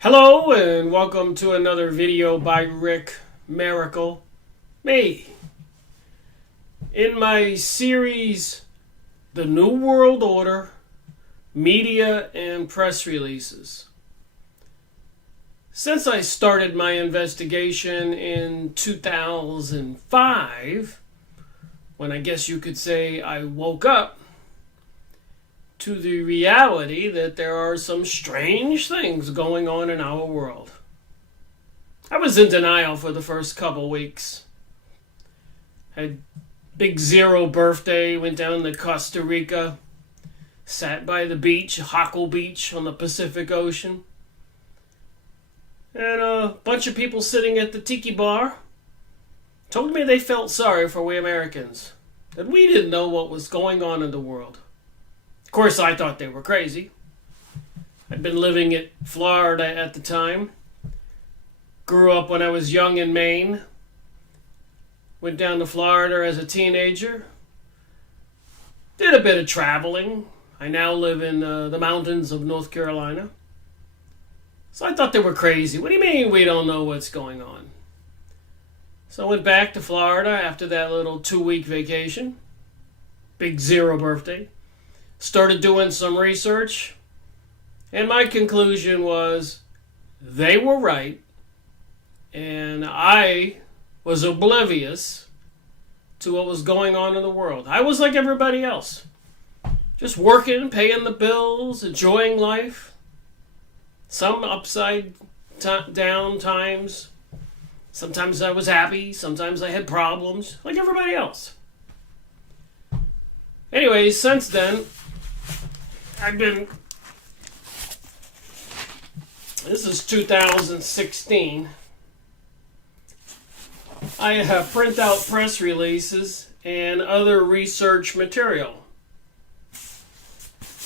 Hello and welcome to another video by Rick Miracle. Me. In my series, The New World Order, Media and Press Releases. Since I started my investigation in 2005, when I guess you could say I woke up to the reality that there are some strange things going on in our world. I was in denial for the first couple weeks. Had big zero birthday, went down to Costa Rica, sat by the beach, Jaco Beach on the Pacific Ocean, and a bunch of people sitting at the tiki bar told me they felt sorry for we Americans, that we didn't know what was going on in the world. Of course, I thought they were crazy. I'd been living in Florida at the time. Grew up when I was young in Maine. Went down to Florida as a teenager. Did a bit of traveling. I now live in the mountains of North Carolina. So I thought they were crazy. What do you mean we don't know what's going on? So I went back to Florida after that little 2-week vacation. Big zero birthday. Started doing some research, and my conclusion was they were right, and I was oblivious to what was going on in the world. I was like everybody else, just working, paying the bills, enjoying life. Some upside down times. Sometimes I was happy, sometimes I had problems, like everybody else. Anyways, since then, this is 2016. I have print out press releases and other research material.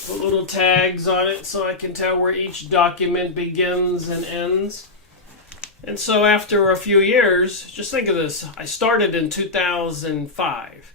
Put little tags on it so I can tell where each document begins and ends. And so after a few years, just think of this, I started in 2005.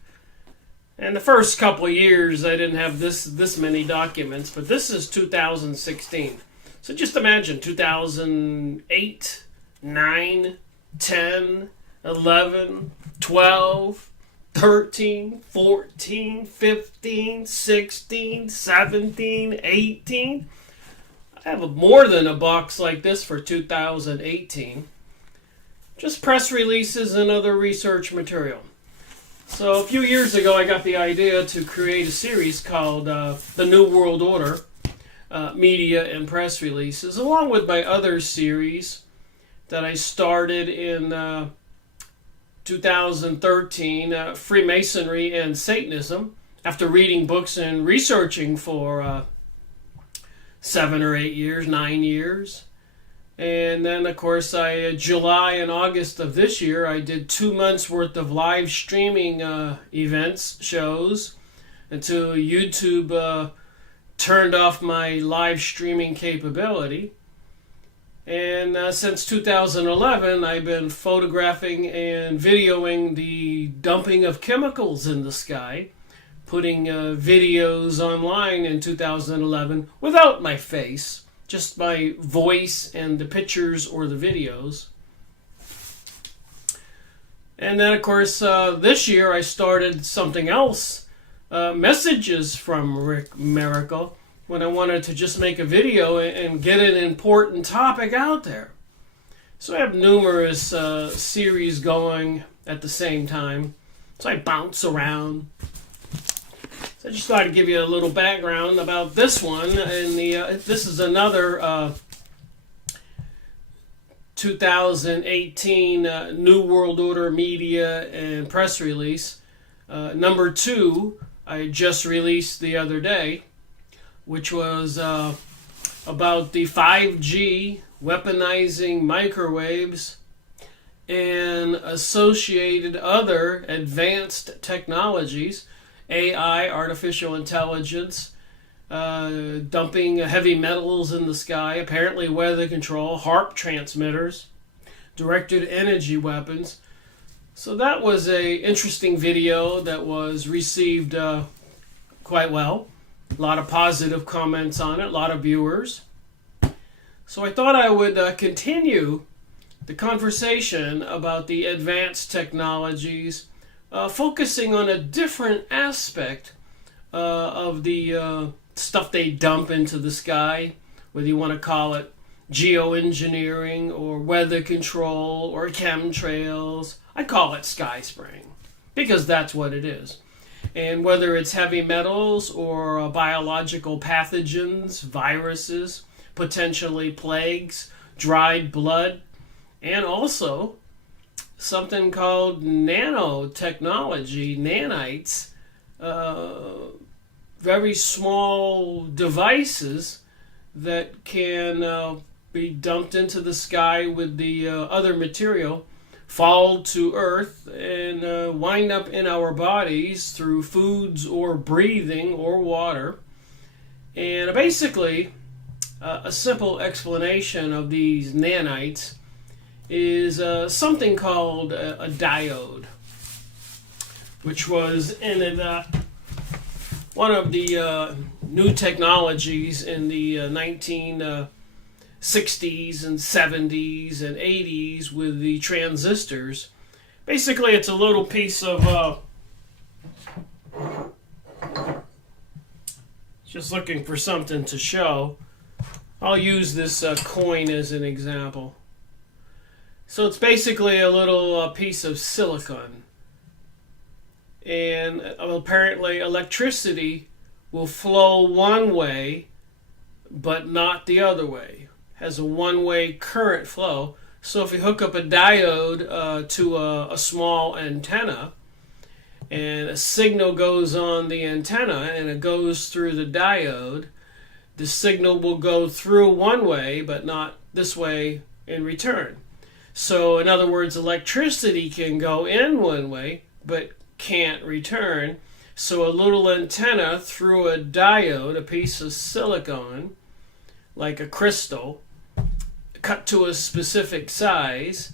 And the first couple of years, I didn't have this many documents, but this is 2016. So just imagine 2008, 9, 10, 11, 12, 13, 14, 15, 16, 17, 18. I have more than a box like this for 2018. Just press releases and other research material. So a few years ago, I got the idea to create a series called The New World Order, Media and Press Releases, along with my other series that I started in 2013, Freemasonry and Satanism, after reading books and researching for 7 or 8 years, 9 years. And then, of course, July and August of this year, I did 2 months worth of live streaming events, shows, until YouTube turned off my live streaming capability. And since 2011, I've been photographing and videoing the dumping of chemicals in the sky, putting videos online in 2011 without my face. Just my voice and the pictures or the videos. And then, of course, this year I started something else. Messages from Rick Miracle, when I wanted to just make a video and get an important topic out there. So I have numerous series going at the same time. So I bounce around. I just thought I'd give you a little background about this one. This is another 2018 New World Order Media and Press Release. Number 2, I just released the other day, which was about the 5G weaponizing microwaves and associated other advanced technologies. AI, artificial intelligence, dumping heavy metals in the sky, apparently weather control, HARP transmitters, directed energy weapons. So that was a interesting video that was received quite well. A lot of positive comments on it, a lot of viewers. So I thought I would continue the conversation about the advanced technologies, focusing on a different aspect of the stuff they dump into the sky, whether you want to call it geoengineering or weather control or chemtrails. I call it sky spraying because that's what it is. And whether it's heavy metals or biological pathogens, viruses, potentially plagues, dried blood, and also something called nanotechnology, nanites, very small devices that can be dumped into the sky with the other material, fall to earth, and wind up in our bodies through foods or breathing or water. And basically, a simple explanation of these nanites is something called a diode, which was in one of the new technologies in the 1960s and 70s and 80s with the transistors. Basically, it's a little piece of just looking for something to show. I'll use this coin as an example. So it's basically a little piece of silicon. And apparently electricity will flow one way, but not the other way. Has a one-way current flow. So if you hook up a diode to a small antenna, and a signal goes on the antenna and it goes through the diode, the signal will go through one way, but not this way in return. So in other words, electricity can go in one way, but can't return. So a little antenna through a diode, a piece of silicon, like a crystal, cut to a specific size,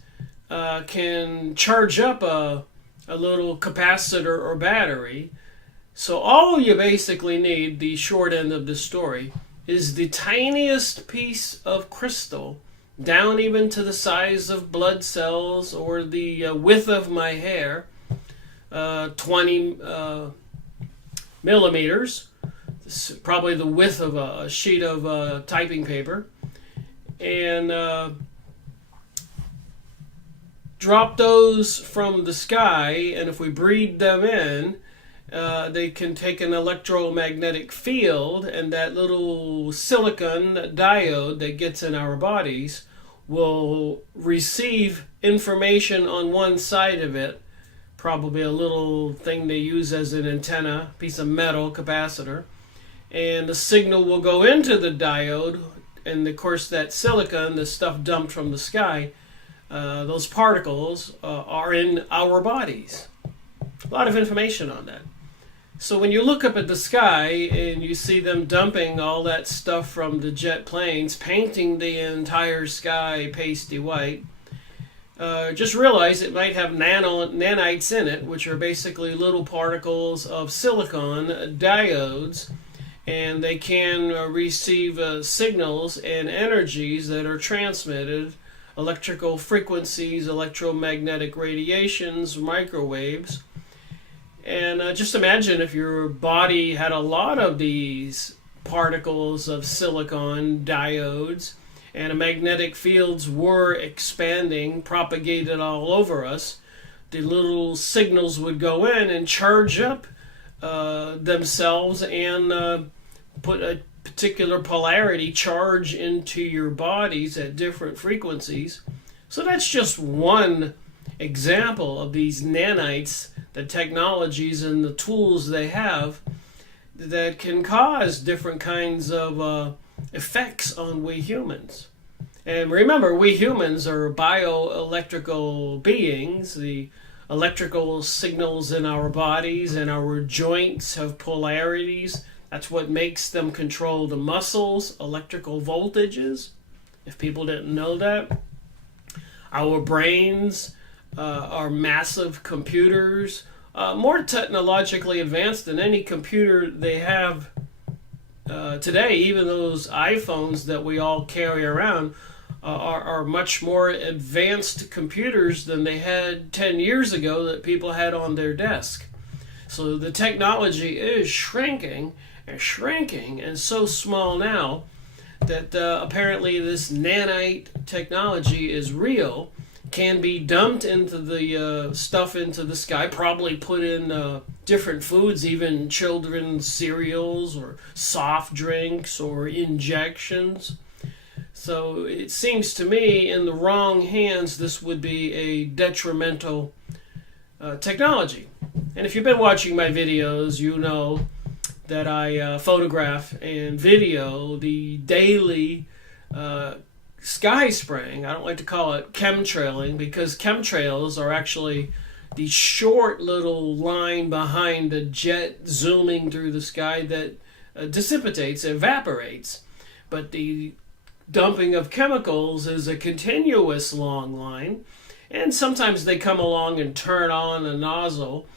can charge up a little capacitor or battery. So all you basically need, the short end of the story, is the tiniest piece of crystal, down even to the size of blood cells or the width of my hair, 20 millimeters, probably the width of a sheet of typing paper, and drop those from the sky, and if we breathe them in, they can take an electromagnetic field, and that little silicon diode that gets in our bodies will receive information on one side of it, probably a little thing they use as an antenna, piece of metal capacitor, and the signal will go into the diode, and of course that silicon, the stuff dumped from the sky, those particles are in our bodies. A lot of information on that. So when you look up at the sky and you see them dumping all that stuff from the jet planes, painting the entire sky pasty white, just realize it might have nanites in it, which are basically little particles of silicon diodes, and they can receive signals and energies that are transmitted, electrical frequencies, electromagnetic radiations, microwaves. And just imagine if your body had a lot of these particles of silicon diodes and magnetic fields were expanding, propagated all over us, the little signals would go in and charge up themselves and put a particular polarity charge into your bodies at different frequencies. So that's just one example of these nanites, the technologies and the tools they have that can cause different kinds of effects on we humans. And remember, we humans are bioelectrical beings. The electrical signals in our bodies and our joints have polarities. That's what makes them control the muscles, electrical voltages, if people didn't know that. Our brains are massive computers, more technologically advanced than any computer they have Today, even those iPhones that we all carry around are much more advanced computers than they had 10 years ago that people had on their desk. So the technology is shrinking and shrinking, and so small now that apparently this nanite technology is real, can be dumped into the stuff into the sky, probably put in different foods, even children's cereals or soft drinks or injections. So it seems to me in the wrong hands this would be a detrimental technology. And if you've been watching my videos, you know that I photograph and video the daily sky spraying. I don't like to call it chemtrailing, because chemtrails are actually the short little line behind a jet zooming through the sky that dissipates, evaporates. But the dumping of chemicals is a continuous long line, and sometimes they come along and turn on a nozzle,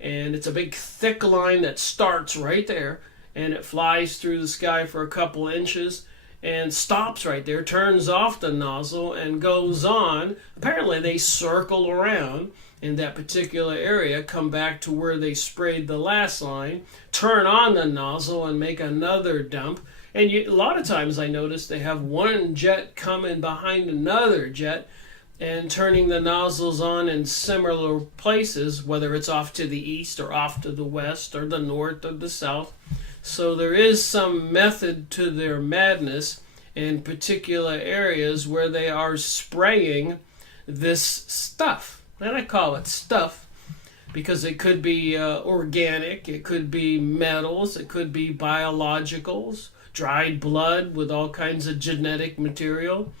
and it's a big thick line that starts right there, and it flies through the sky for a couple inches and stops right there, turns off the nozzle, and goes on. Apparently they circle around in that particular area, come back to where they sprayed the last line, turn on the nozzle, and make another dump. And a lot of times I notice they have one jet coming behind another jet and turning the nozzles on in similar places, whether it's off to the east or off to the west or the north or the south. So there is some method to their madness in particular areas where they are spraying this stuff. And I call it stuff because it could be organic, it could be metals, it could be biologicals, dried blood with all kinds of genetic material,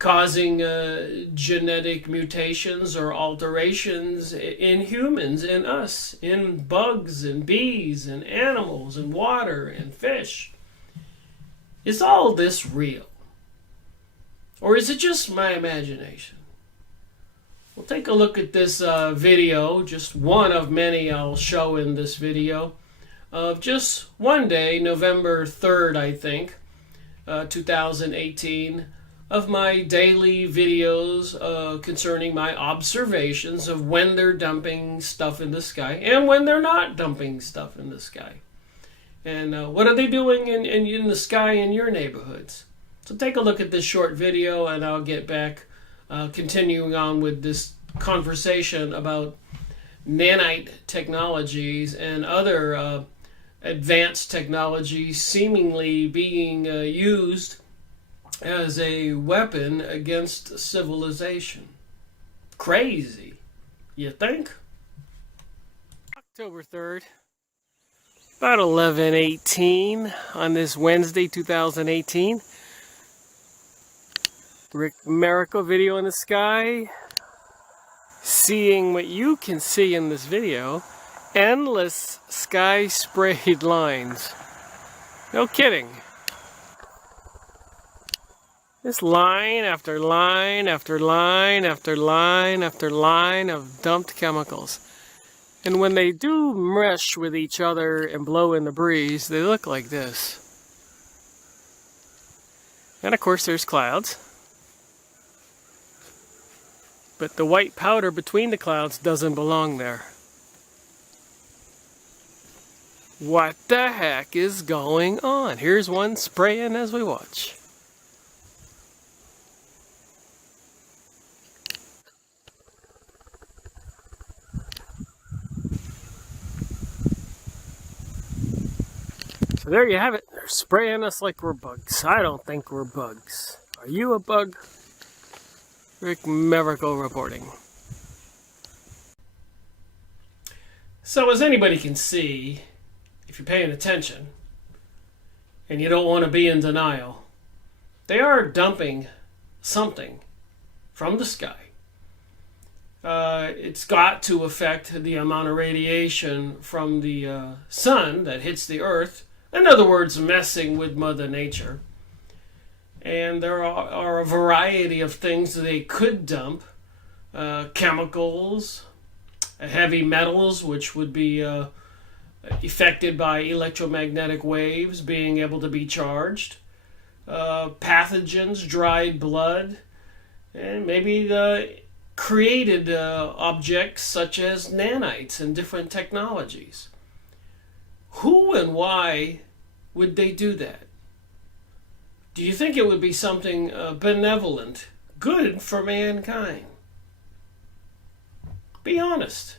causing genetic mutations or alterations in humans, in us, in bugs and bees and animals and water and fish. Is all this real? Or is it just my imagination? We'll take a look at this video, just one of many I'll show in this video, of just one day, November 3rd, I think, 2018, of my daily videos concerning my observations of when they're dumping stuff in the sky and when they're not dumping stuff in the sky. And what are they doing in the sky in your neighborhoods? So take a look at this short video, and I'll get back continuing on with this conversation about nanite technologies and other advanced technologies seemingly being used as a weapon against civilization. Crazy, you think? October 3rd, about 11:18 on this Wednesday, 2018. Rick Miracle video in the sky. Seeing what you can see in this video, endless sky sprayed lines. No kidding. This line after line after line after line after line of dumped chemicals. And when they do mesh with each other and blow in the breeze, they look like this. And of course there's clouds. But the white powder between the clouds doesn't belong there. What the heck is going on? Here's one spraying as we watch. So there you have it. They're spraying us like we're bugs. I don't think we're bugs. Are you a bug? Rick Miracle reporting. So as anybody can see, if you're paying attention, and you don't want to be in denial, they are dumping something from the sky. It's got to affect the amount of radiation from the sun that hits the earth. In other words, messing with Mother Nature. And there are a variety of things they could dump. Chemicals, heavy metals, which would be affected by electromagnetic waves being able to be charged, pathogens, dried blood, and maybe the created objects such as nanites and different technologies. Who and why would they do that? Do you think it would be something benevolent, good for mankind? Be honest.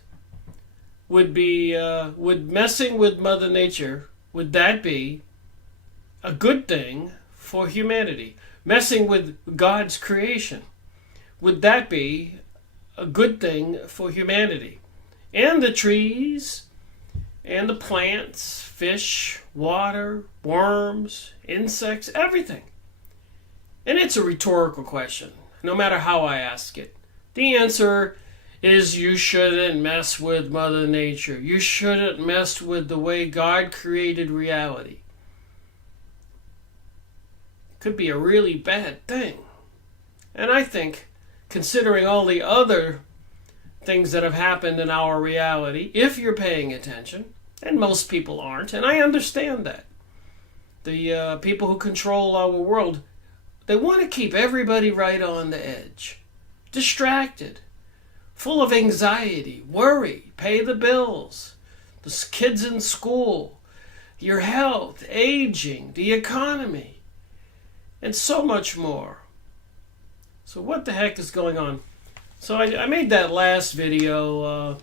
Would messing with Mother Nature, would that be a good thing for humanity? Messing with God's creation, would that be a good thing for humanity? And the trees, and the plants, fish, water, worms, insects, everything. And it's a rhetorical question, no matter how I ask it. The answer is you shouldn't mess with Mother Nature. You shouldn't mess with the way God created reality. It could be a really bad thing. And I think, considering all the other things that have happened in our reality, if you're paying attention, and most people aren't, and I understand that. The people who control our world, they want to keep everybody right on the edge, distracted, full of anxiety, worry, pay the bills, the kids in school, your health, aging, the economy, and so much more. So what the heck is going on? So I made that last video,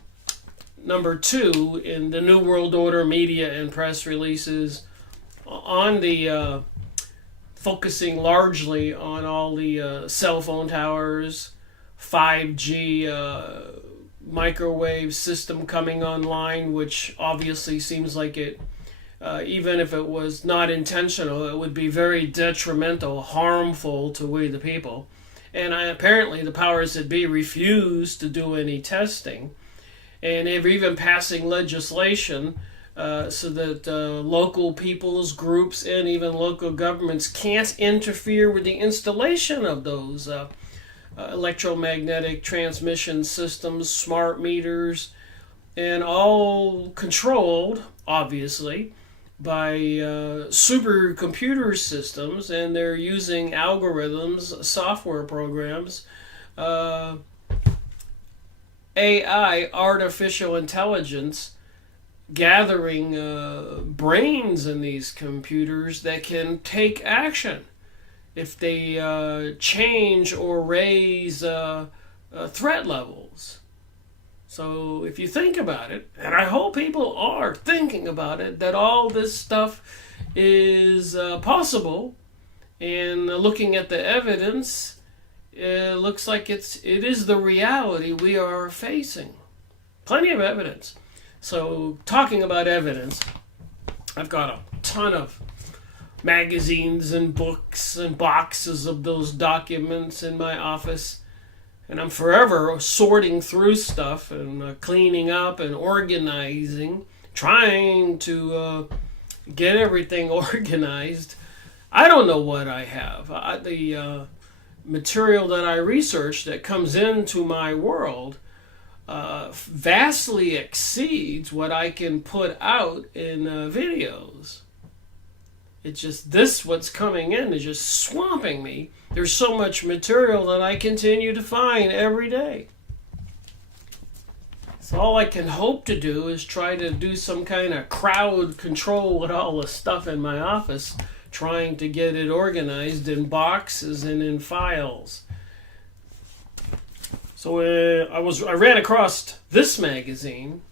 number 2 in the New World Order media and press releases, on the focusing largely on all the cell phone towers, 5G microwave system coming online, which obviously seems like it, even if it was not intentional, it would be very detrimental, harmful to we the people. And apparently the powers that be refuse to do any testing. And they're even passing legislation so that local people's groups and even local governments can't interfere with the installation of those electromagnetic transmission systems, smart meters, and all controlled, obviously, by supercomputer systems, and they're using algorithms, software programs, AI, artificial intelligence, gathering brains in these computers that can take action if they change or raise threat levels. So if you think about it, and I hope people are thinking about it, that all this stuff is possible, and looking at the evidence, it looks like it is the reality we are facing. Plenty of evidence. So talking about evidence, I've got a ton of magazines and books and boxes of those documents in my office. And I'm forever sorting through stuff and cleaning up and organizing, trying to get everything organized. I don't know what I have. The material that I research that comes into my world vastly exceeds what I can put out in videos. It's just what's coming in is just swamping me. There's so much material that I continue to find every day. So all I can hope to do is try to do some kind of crowd control with all the stuff in my office, trying to get it organized in boxes and in files. So I ran across this magazine,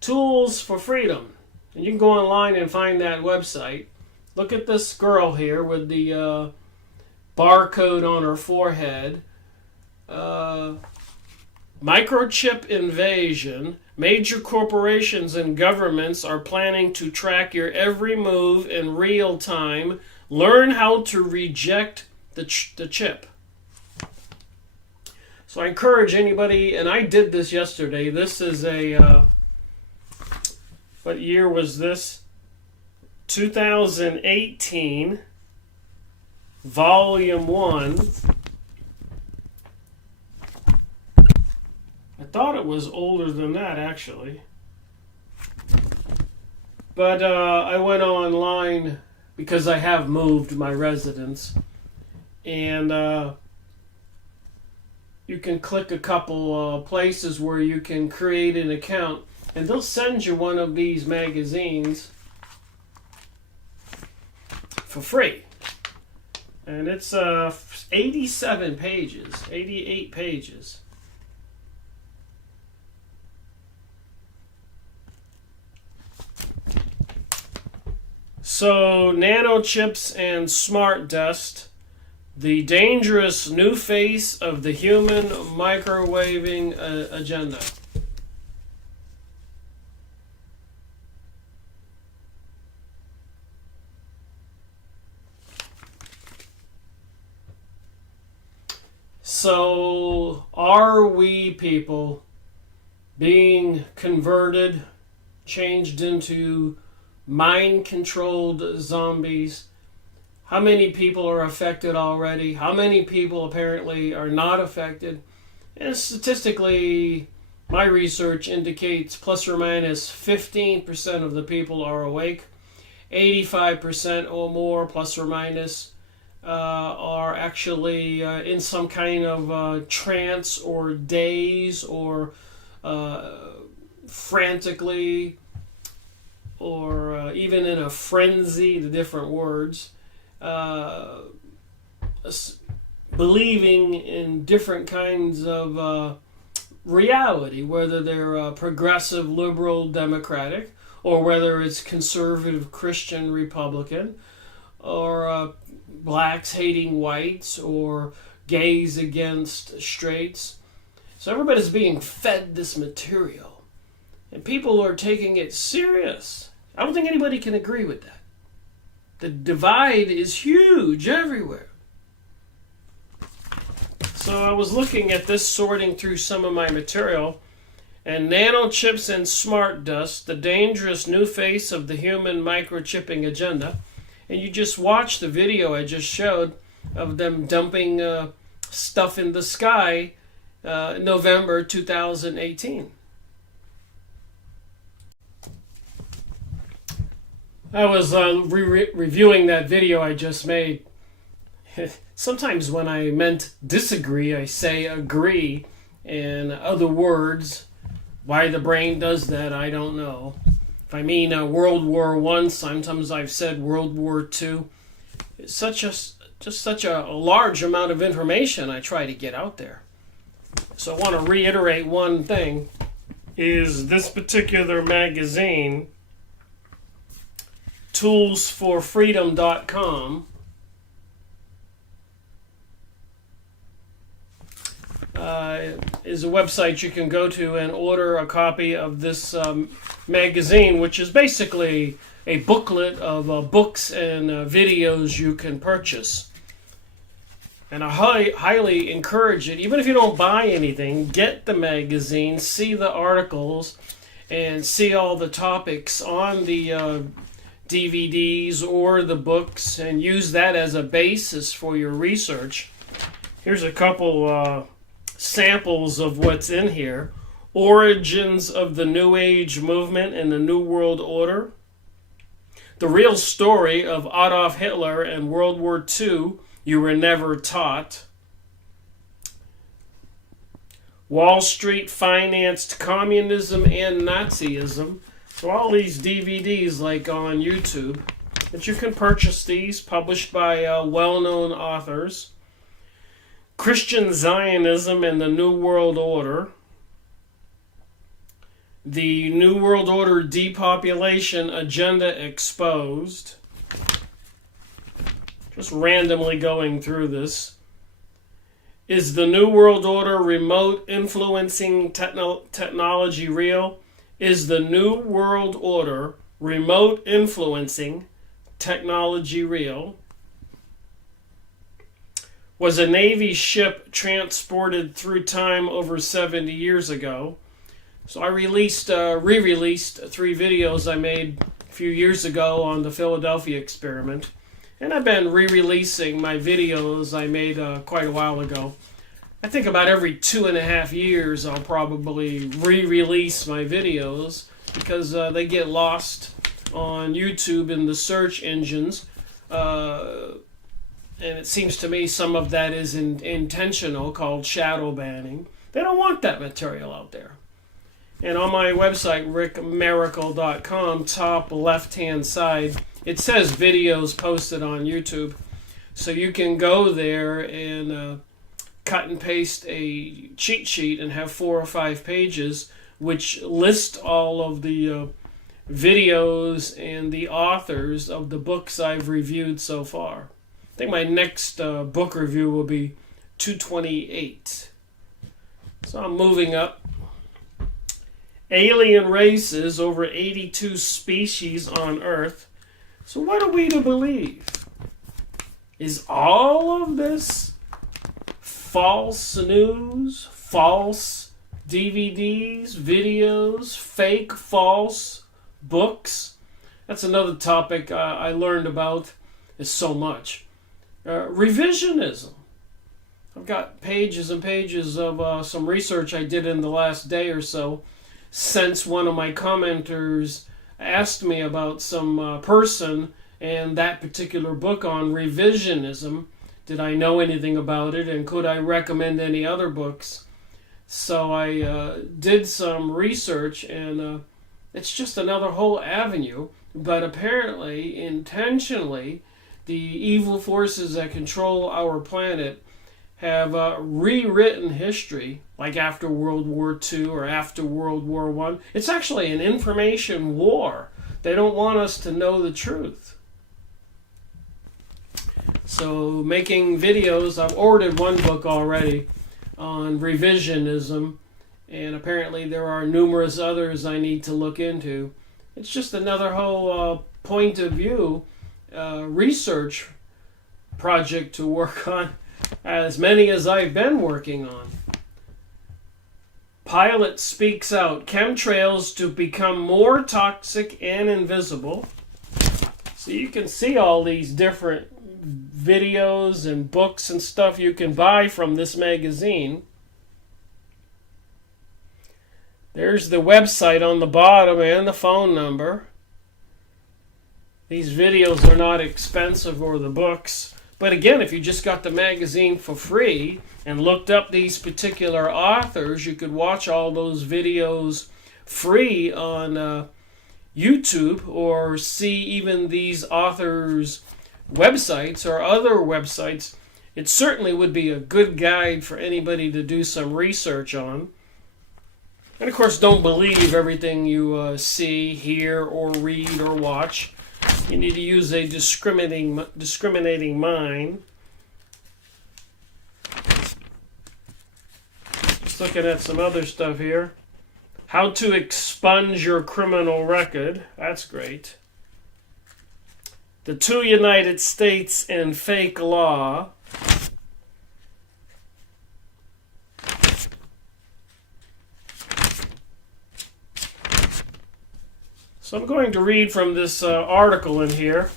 Tools for Freedom. And you can go online and find that website. Look at this girl here with the barcode on her forehead. Microchip invasion. Major corporations and governments are planning to track your every move in real time. Learn how to reject the chip. So I encourage anybody, and I did this yesterday. This is a... what year was this? 2018, Volume 1. thought it was older than that, actually. But I went online because I have moved my residence. And you can click a couple places where you can create an account. And they'll send you one of these magazines for free. And it's 87 pages, 88 pages. So, nanochips and smart dust, the dangerous new face of the human microwaving agenda. So, are we people being converted, changed into mind-controlled zombies? How many people are affected already? How many people apparently are not affected? And statistically, my research indicates plus or minus 15% of the people are awake. 85% or more, plus or minus, are actually in some kind of trance or daze or frantically or even in a frenzy, the different words, believing in different kinds of reality, whether they're progressive, liberal, democratic, or whether it's conservative, Christian, Republican, or blacks hating whites, or gays against straights. So everybody's being fed this material, and people are taking it serious. I don't think anybody can agree with that. The divide is huge everywhere. So I was looking at this, sorting through some of my material, and nanochips and smart dust, the dangerous new face of the human microchipping agenda. And you just watch the video I just showed of them dumping stuff in the sky November 2018. I was reviewing that video I just made. Sometimes when I meant disagree, I say agree. In other words, why the brain does that, I don't know. If I mean World War I, sometimes I've said World War II. It's just such a large amount of information I try to get out there. So I want to reiterate one thing, is this particular magazine, toolsforfreedom.com, is a website you can go to and order a copy of this magazine, which is basically a booklet of books and videos you can purchase. And I highly encourage it. Even if you don't buy anything, get the magazine, see the articles, and see all the topics on the DVDs or the books, and use that as a basis for your research. Here's a couple samples of what's in here. Origins of the New Age movement and the New World Order. The real story of Adolf Hitler and World War II, you were never taught. Wall Street financed communism and Nazism. So all these DVDs like on YouTube. But you can purchase these, published by well-known authors. Christian Zionism and the New World Order. The New World Order depopulation agenda exposed. Just randomly going through this. Is the New World Order remote influencing technology real? Is the New World Order remote influencing technology real? Was a Navy ship transported through time over 70 years ago? So I re-released 3 videos I made a few years ago on the Philadelphia experiment. And I've been re-releasing my videos I made quite a while ago. I think about every 2.5 years I'll probably re-release my videos because they get lost on YouTube in the search engines. And it seems to me some of that is intentional, called shadow banning. They don't want that material out there. And on my website, rickmiracle.com, top left-hand side, it says videos posted on YouTube. So you can go there and cut and paste a cheat sheet and have 4 or 5 pages which list all of the videos and the authors of the books I've reviewed so far. I think my next book review will be 228. So I'm moving up. Alien races, over 82 species on Earth. So what are we to believe? Is all of this false news, false DVDs, videos, fake, false books? That's another topic I learned about. Is so much. Revisionism. I've got pages and pages of some research I did in the last day or so, since one of my commenters asked me about some person and that particular book on revisionism. Did I know anything about it, and could I recommend any other books? So I did some research, and it's just another whole avenue, but apparently, intentionally, the evil forces that control our planet have rewritten history, like after World War II or after World War I. It's actually an information war. They don't want us to know the truth. So making videos, I've ordered one book already on revisionism, and apparently there are numerous others I need to look into. It's just another whole point of view research project to work on, as many as I've been working on. Pilot speaks out. Chemtrails to become more toxic and invisible. So you can see all these different videos and books and stuff you can buy from this magazine. There's the website on the bottom and the phone number. These videos are not expensive, or the books. But again, if you just got the magazine for free and looked up these particular authors, you could watch all those videos free on YouTube, or see even these authors' websites or other websites. It certainly would be a good guide for anybody to do some research on. And of course, don't believe everything you see, hear, or read, or watch. You need to use a discriminating mind. Just looking at some other stuff here. How to expunge your criminal record. That's great. The 2 United States and fake law. So I'm going to read from this article in here.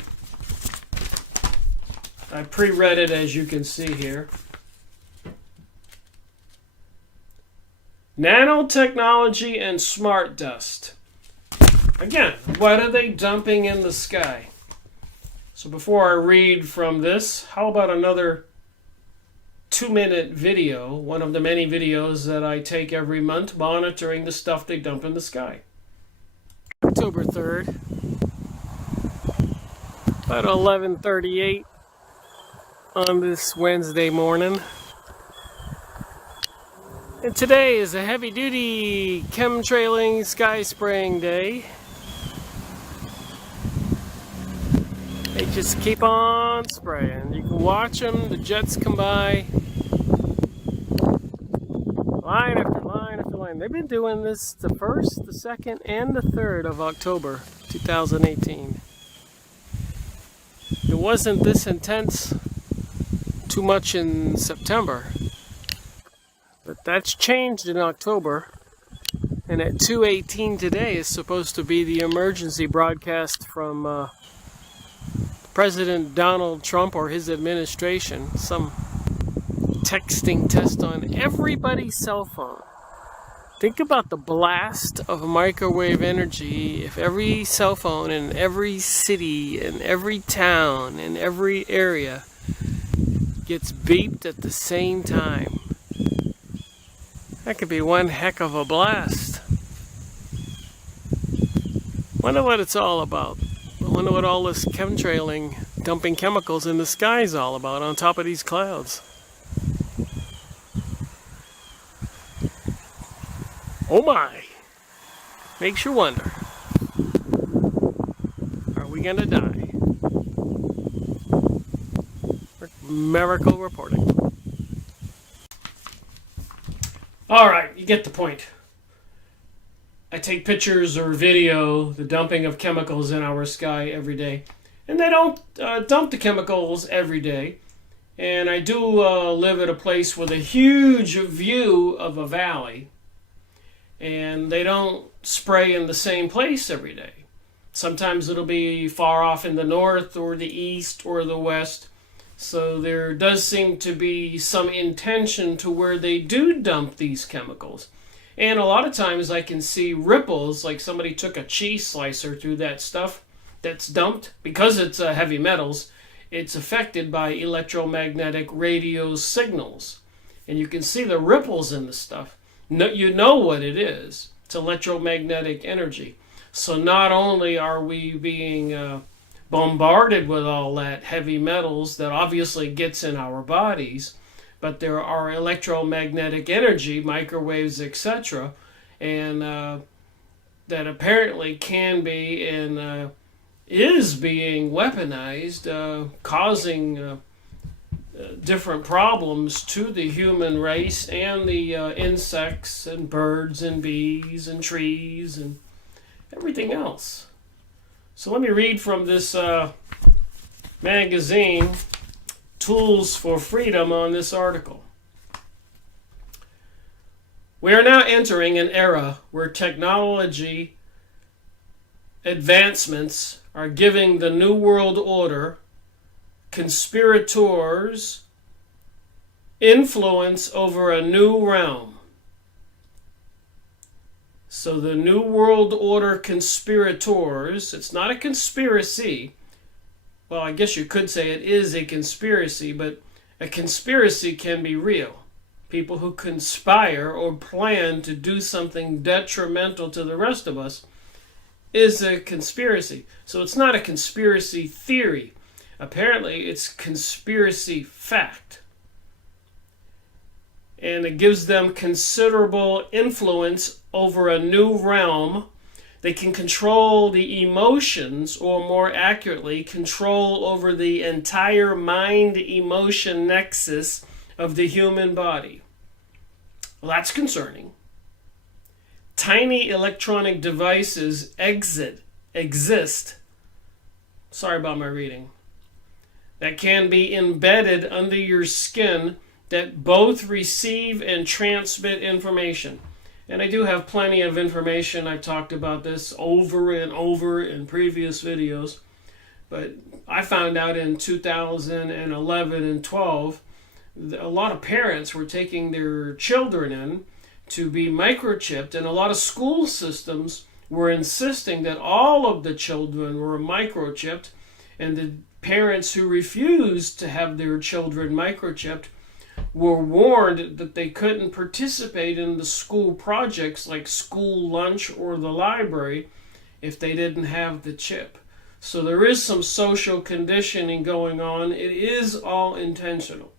I pre-read it, as you can see here. Nanotechnology and smart dust. Again, what are they dumping in the sky? So before I read from this, how about another 2-minute video, one of the many videos that I take every month monitoring the stuff they dump in the sky. October 3rd, about 11:38 on this Wednesday morning. And today is a heavy-duty chemtrailing sky spraying day. They just keep on spraying. You can watch them, the jets come by. Line after line after line. They've been doing this the 1st, the 2nd, and the 3rd of October 2018. It wasn't this intense too much in September. But that's changed in October. And at 2:18 today is supposed to be the emergency broadcast from President Donald Trump or his administration. Some texting test on everybody's cell phone. Think about the blast of microwave energy if every cell phone in every city, in every town, in every area gets beeped at the same time. That could be one heck of a blast. Wonder what it's all about. I wonder what all this chemtrailing, dumping chemicals in the sky is all about on top of these clouds. Oh my! Makes you wonder. Are we gonna die? Miracle reporting. Alright, you get the point. I take pictures or video the dumping of chemicals in our sky every day. And they don't dump the chemicals every day. And I do live at a place with a huge view of a valley. And they don't spray in the same place every day. Sometimes it'll be far off in the north or the east or the west. So there does seem to be some intention to where they do dump these chemicals. And a lot of times I can see ripples, like somebody took a cheese slicer through that stuff that's dumped. Because it's heavy metals, it's affected by electromagnetic radio signals. And you can see the ripples in the stuff. No, you know what it is. It's electromagnetic energy. So not only are we being bombarded with all that heavy metals that obviously gets in our bodies, but there are electromagnetic energy, microwaves, etc., and that apparently can be and is being weaponized, causing different problems to the human race and the insects and birds and bees and trees and everything else. So let me read from this magazine, Tools for Freedom, on this article. We are now entering an era where technology advancements are giving the New World Order conspirators influence over a new realm. So the New World Order conspirators, it's not a conspiracy. Well, I guess you could say it is a conspiracy, but a conspiracy can be real. People who conspire or plan to do something detrimental to the rest of us is a conspiracy. So it's not a conspiracy theory. Apparently, it's conspiracy fact. And it gives them considerable influence over a new realm. They can control the emotions, or more accurately, control over the entire mind-emotion nexus of the human body. Well, that's concerning. Tiny electronic devices exist. Sorry about my reading. That can be embedded under your skin that both receive and transmit information. And I do have plenty of information. I've talked about this over and over in previous videos. But I found out in 2011 and 12, a lot of parents were taking their children in to be microchipped, and a lot of school systems were insisting that all of the children were microchipped, and the parents who refused to have their children microchipped were warned that they couldn't participate in the school projects like school lunch or the library if they didn't have the chip. So there is some social conditioning going on. It is all intentional.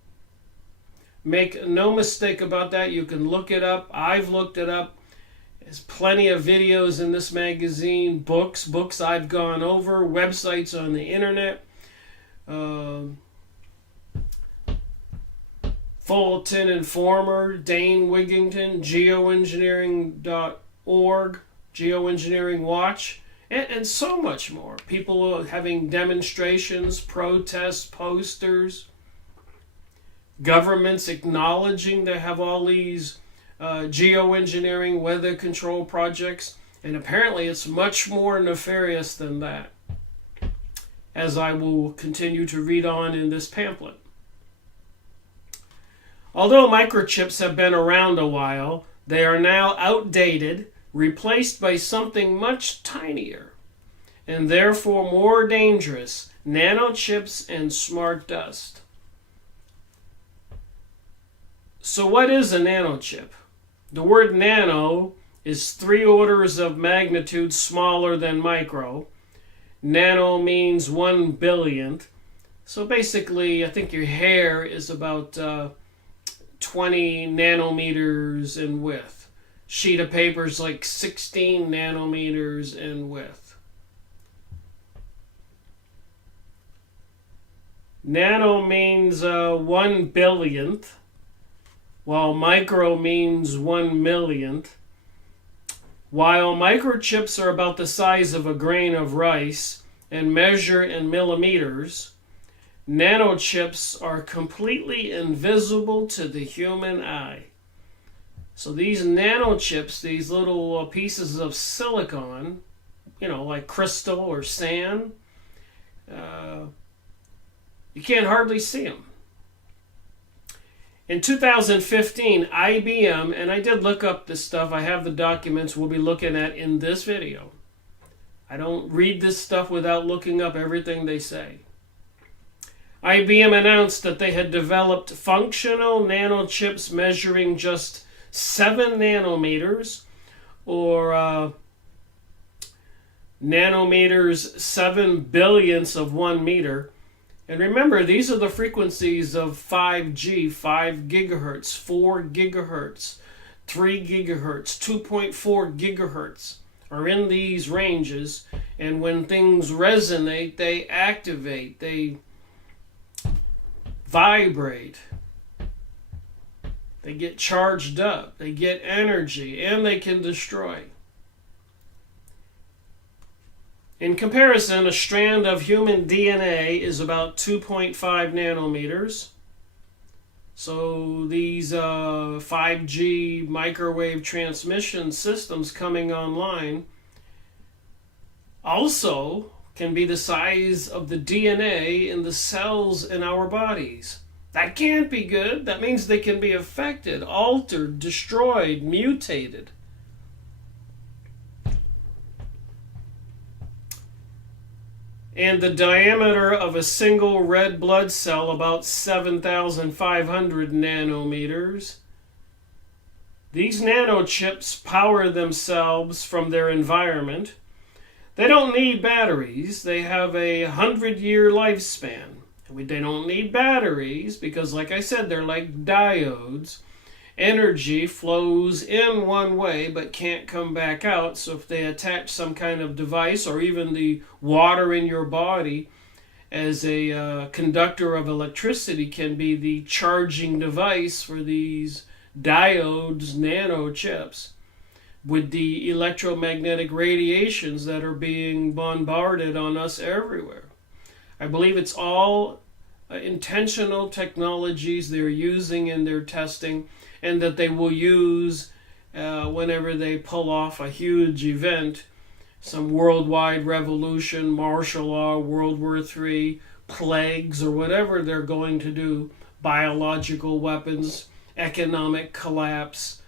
Make no mistake about that. You can look it up. I've looked it up. There's plenty of videos in this magazine, books I've gone over, websites on the internet. Fulton Informer, Dane Wigington, geoengineering.org, Geoengineering Watch, and so much more. People having demonstrations, protests, posters, governments acknowledging they have all these geoengineering weather control projects, and apparently it's much more nefarious than that, as I will continue to read on in this pamphlet. Although microchips have been around a while, they are now outdated, replaced by something much tinier, and therefore more dangerous: nanochips and smart dust. So what is a nanochip? The word nano is 3 orders of magnitude smaller than micro. Nano means 1 billionth. So basically, I think your hair is about 20 nanometers in width. Sheet of paper is like 16 nanometers in width. Nano means 1 billionth, while micro means 1 millionth. While microchips are about the size of a grain of rice and measure in millimeters, nanochips are completely invisible to the human eye. So these nanochips, these little pieces of silicon, like crystal or sand, you can't hardly see them. In 2015, IBM, and I did look up this stuff, I have the documents we'll be looking at in this video. I don't read this stuff without looking up everything they say. IBM announced that they had developed functional nanochips measuring just 7 nanometers, or nanometers 7 billionths of 1 meter. And remember, these are the frequencies of 5G, 5 gigahertz, 4 gigahertz, 3 gigahertz, 2.4 gigahertz are in these ranges. And when things resonate, they activate, they vibrate, they get charged up, they get energy, and they can destroy. In comparison, a strand of human DNA is about 2.5 nanometers. So these 5G microwave transmission systems coming online also can be the size of the DNA in the cells in our bodies. That can't be good. That means they can be affected, altered, destroyed, mutated. And the diameter of a single red blood cell about 7,500 nanometers. These nanochips power themselves from their environment. They don't need batteries. They have a 100-year lifespan. They don't need batteries because, like I said, they're like diodes. Energy flows in one way but can't come back out. So if they attach some kind of device, or even the water in your body as a conductor of electricity can be the charging device for these diodes, nanochips, with the electromagnetic radiations that are being bombarded on us everywhere. I believe it's all intentional technologies they're using in their testing, and that they will use whenever they pull off a huge event, some worldwide revolution, martial law, World War III, plagues, or whatever they're going to do, biological weapons, economic collapse.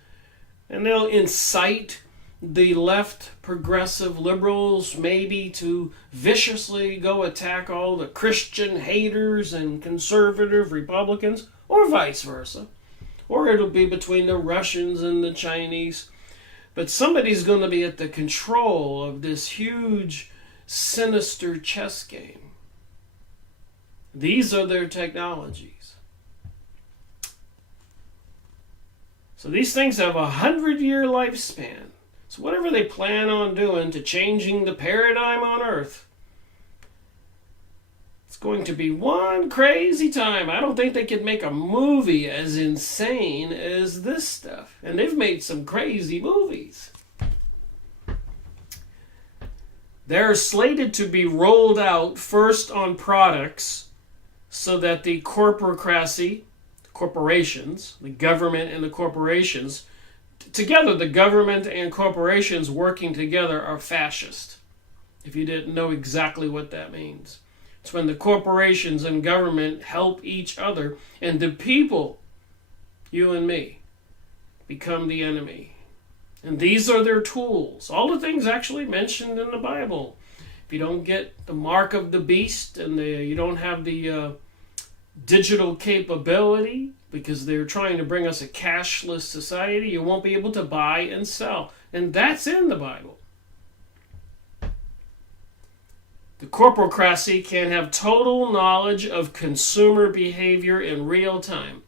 And they'll incite the left progressive liberals maybe to viciously go attack all the Christian haters and conservative Republicans, or vice versa. Or it'll be between the Russians and the Chinese. But somebody's going to be at the control of this huge, sinister chess game. These are their technologies. So these things have a 100-year lifespan. So whatever they plan on doing to changing the paradigm on Earth, it's going to be one crazy time. I don't think they could make a movie as insane as this stuff. And they've made some crazy movies. They're slated to be rolled out first on products so that the corporations, the government and the corporations, together the government and corporations working together are fascist. If you didn't know exactly what that means. It's when the corporations and government help each other, and the people you and me, become the enemy. And these are their tools. All the things actually mentioned in the Bible. If you don't get the mark of the beast and you don't have the digital capability, because they're trying to bring us a cashless society, you won't be able to buy and sell. And that's in the Bible. The corporocracy can have total knowledge of consumer behavior in real time.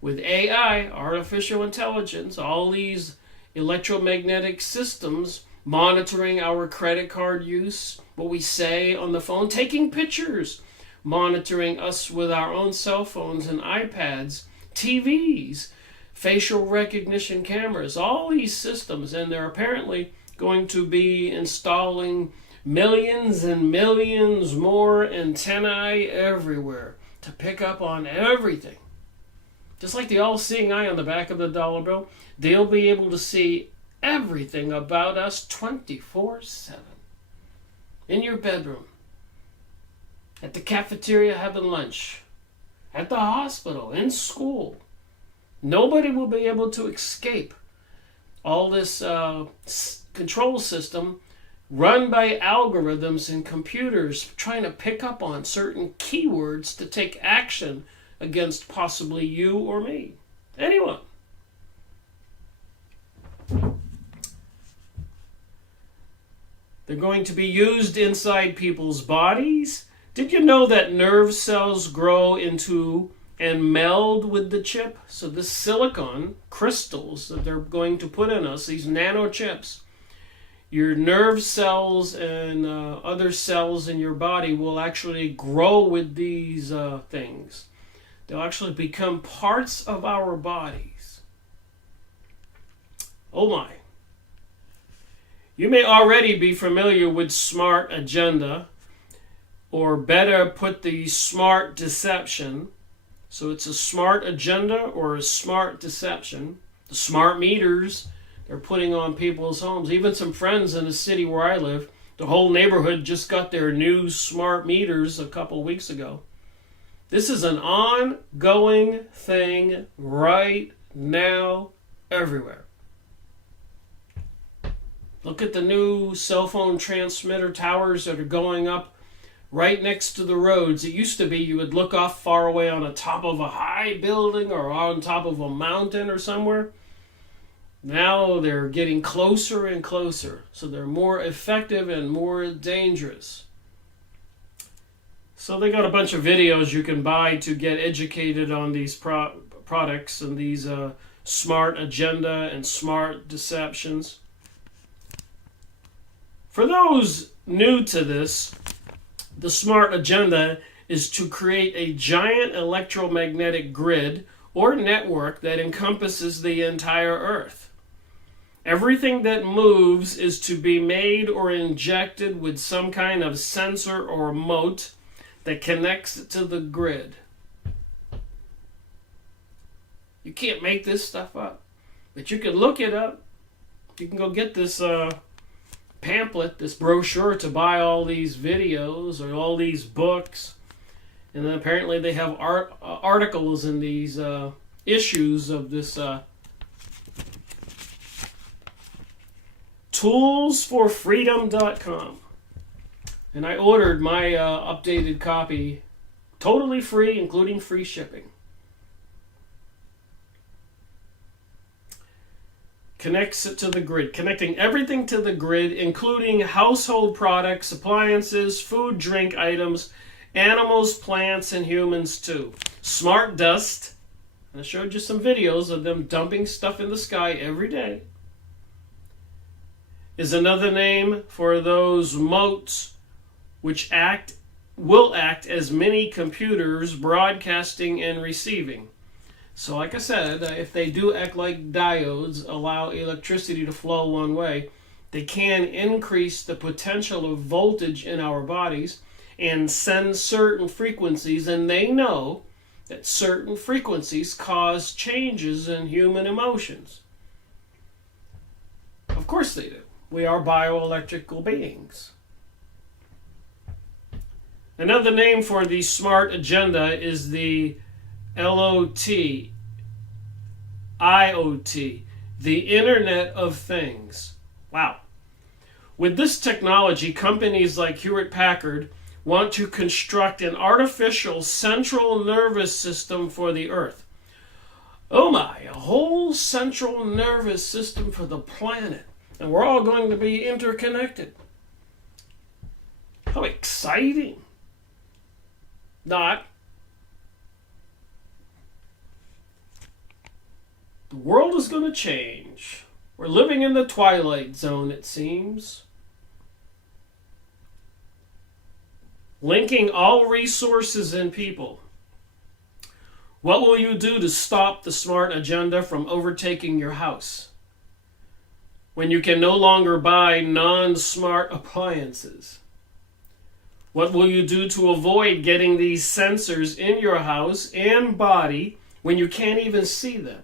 With AI, artificial intelligence, all these electromagnetic systems monitoring our credit card use, what we say on the phone, taking pictures, monitoring us with our own cell phones and iPads, TVs, facial recognition cameras, all these systems, and they're apparently going to be installing millions and millions more antennae everywhere to pick up on everything. Just like the all-seeing eye on the back of the dollar bill, they'll be able to see everything about us 24/7. In your bedroom, at the cafeteria having lunch, at the hospital, in school. Nobody will be able to escape all this control system run by algorithms and computers trying to pick up on certain keywords to take action against possibly you or me. Anyone. They're going to be used inside people's bodies. Did you know that nerve cells grow into and meld with the chip? So the silicon crystals that they're going to put in us, these nano chips, your nerve cells and other cells in your body will actually grow with these things. They'll actually become parts of our bodies. Oh my. You may already be familiar with smart agenda, or better put, the smart deception. So it's a smart agenda or a smart deception. The smart meters they're putting on people's homes. Even some friends in the city where I live, the whole neighborhood just got their new smart meters a couple weeks ago. This is an ongoing thing right now everywhere. Look at the new cell phone transmitter towers that are going up right next to the roads. It used to be you would look off far away on the top of a high building or on top of a mountain or somewhere. Now they're getting closer and closer, so they're more effective and more dangerous. So they got a bunch of videos you can buy to get educated on these products and these smart agenda and smart deceptions. For those new to this, the smart agenda is to create a giant electromagnetic grid or network that encompasses the entire Earth. Everything that moves is to be made or injected with some kind of sensor or mote that connects it to the grid. You can't make this stuff up, but you can look it up. You can go get this pamphlet, this brochure, to buy all these videos or all these books. And then apparently they have articles in these issues of this toolsforfreedom.com. And I ordered my updated copy, totally free, including free shipping. Connects it to the grid, connecting everything to the grid, including household products, appliances, food, drink items, animals, plants, and humans too. Smart dust. I showed you some videos of them dumping stuff in the sky every day. Is another name for those motes which will act as mini computers broadcasting and receiving. So like I said, if they do act like diodes, allow electricity to flow one way, they can increase the potential of voltage in our bodies and send certain frequencies, and they know that certain frequencies cause changes in human emotions. Of course they do. We are bioelectrical beings. Another name for the smart agenda is the LOT, IoT, the Internet of Things. Wow. With this technology, companies like Hewlett-Packard want to construct an artificial central nervous system for the Earth. Oh my, a whole central nervous system for the planet. And we're all going to be interconnected. How exciting. Not. The world is going to change. We're living in the twilight zone, it seems. Linking all resources and people. What will you do to stop the smart agenda from overtaking your house? When you can no longer buy non-smart appliances? What will you do to avoid getting these sensors in your house and body when you can't even see them?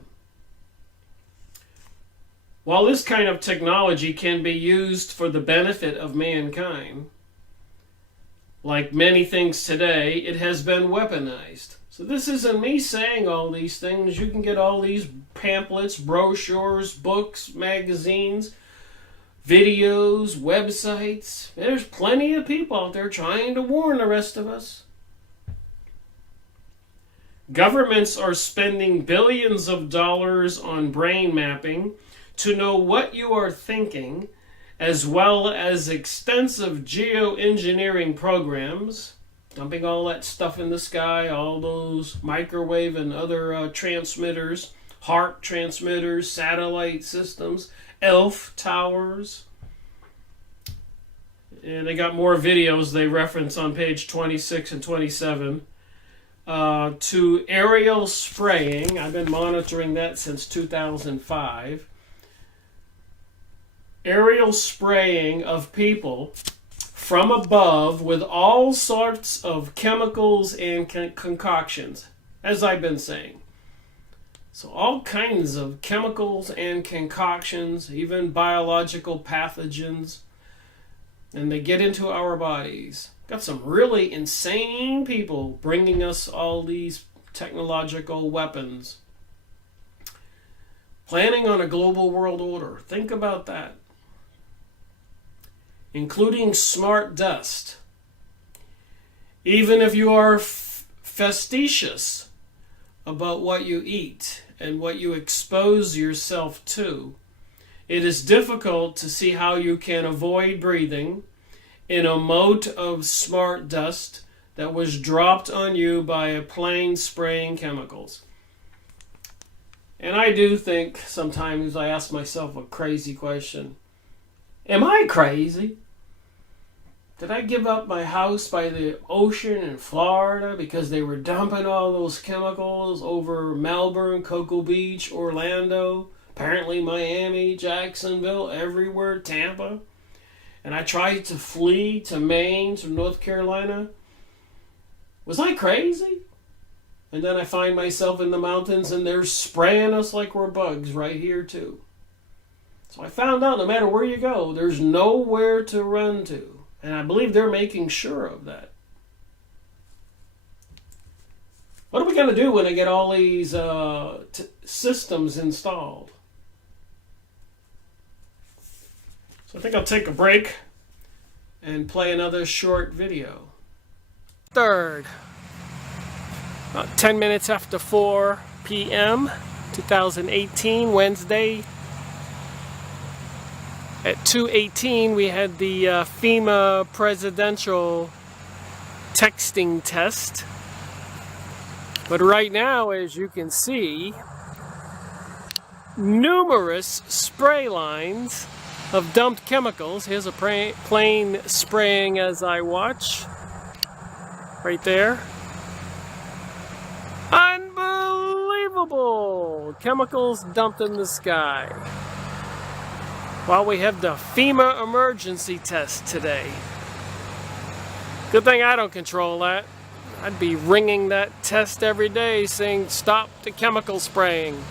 While this kind of technology can be used for the benefit of mankind, like many things today, it has been weaponized. So this isn't me saying all these things. You can get all these pamphlets, brochures, books, magazines, videos, websites. There's plenty of people out there trying to warn the rest of us. Governments are spending billions of dollars on brain mapping to know what you are thinking, as well as extensive geoengineering programs, dumping all that stuff in the sky, all those microwave and other transmitters, HARP transmitters, satellite systems, ELF towers. And they got more videos they reference on page 26 and 27. To aerial spraying. I've been monitoring that since 2005. Aerial spraying of people from above with all sorts of chemicals and concoctions, as I've been saying. So all kinds of chemicals and concoctions, even biological pathogens, and they get into our bodies. Got some really insane people bringing us all these technological weapons. Planning on a global world order. Think about that. Including smart dust. Even if you are fastidious about what you eat and what you expose yourself to, it is difficult to see how you can avoid breathing in a mote of smart dust that was dropped on you by a plane spraying chemicals. And I do think sometimes I ask myself a crazy question. Am I crazy? Did I give up my house by the ocean in Florida because they were dumping all those chemicals over Melbourne, Cocoa Beach, Orlando, apparently Miami, Jacksonville, everywhere, Tampa? And I tried to flee to Maine, to North Carolina. Was I crazy? And then I find myself in the mountains and they're spraying us like we're bugs right here too. So I found out no matter where you go, there's nowhere to run to. And I believe they're making sure of that. What are we going to do when I get all these systems installed? So I think I'll take a break and play another short video. Third, about 10 minutes after 4 p.m., 2018, Wednesday. At 2:18, we had the FEMA presidential texting test. But right now, as you can see, numerous spray lines of dumped chemicals. Here's a plane spraying as I watch. Right there. Unbelievable! Chemicals dumped in the sky. While we have the FEMA emergency test today. Good thing I don't control that. I'd be ringing that test every day saying, stop the chemical spraying.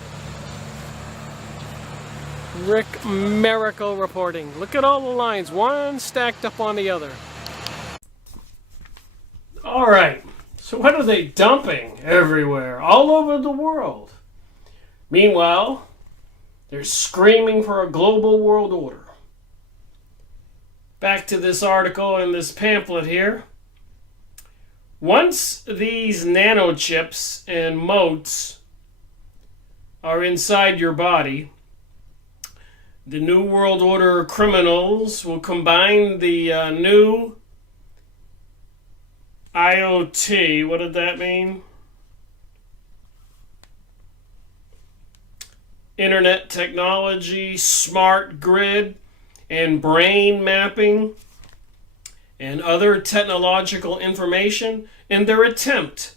Rick Miracle reporting. Look at all the lines, one stacked up on the other. Alright, so what are they dumping everywhere, all over the world? Meanwhile, they're screaming for a global world order. Back to this article and this pamphlet here. Once these nanochips and motes are inside your body, the New World Order criminals will combine the new IoT, what did that mean? Internet technology, smart grid, and brain mapping, and other technological information in their attempt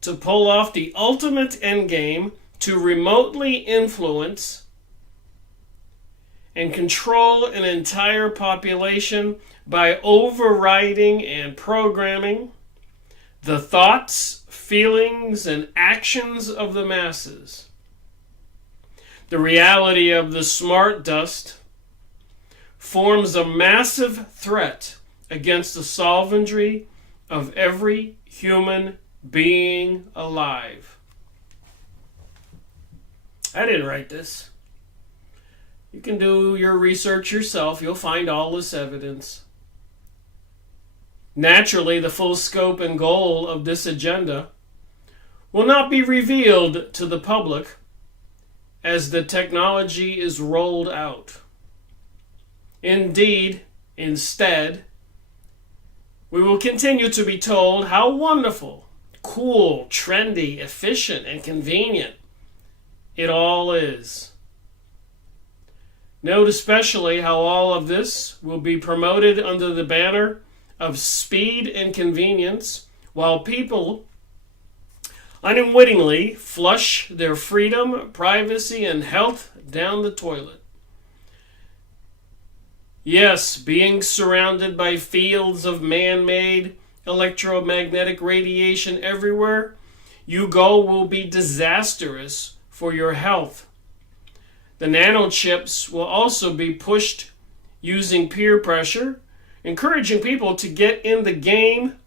to pull off the ultimate endgame to remotely influence and control an entire population by overriding and programming the thoughts, feelings, and actions of the masses. The reality of the smart dust forms a massive threat against the sovereignty of every human being alive. I didn't write this. You can do your research yourself. You'll find all this evidence. Naturally, the full scope and goal of this agenda will not be revealed to the public as the technology is rolled out. Instead, we will continue to be told how wonderful, cool, trendy, efficient, and convenient it all is. Note especially how all of this will be promoted under the banner of speed and convenience, while people unwittingly flush their freedom, privacy, and health down the toilet. Yes, being surrounded by fields of man-made electromagnetic radiation everywhere you go will be disastrous for your health. The nanochips will also be pushed using peer pressure, encouraging people to get in the game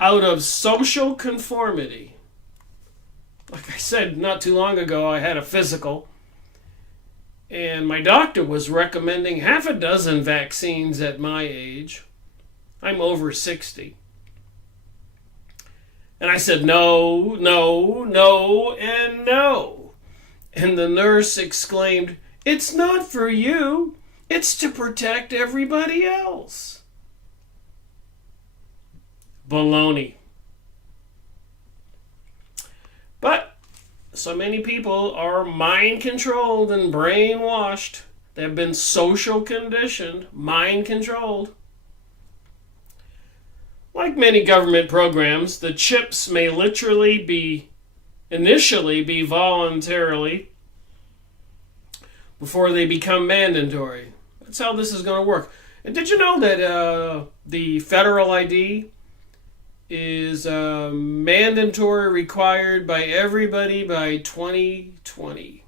out of social conformity. Like I said not too long ago, I had a physical, and my doctor was recommending half a dozen vaccines at my age. I'm over 60. And I said, no, no, no, and no. And the nurse exclaimed, "It's not for you. It's to protect everybody else." Baloney. But so many people are mind-controlled and brainwashed. They've been social conditioned, mind-controlled. Like many government programs, the chips may initially be voluntarily before they become mandatory. That's how this is going to work. And did you know that the federal ID is mandatory, required by everybody by 2020?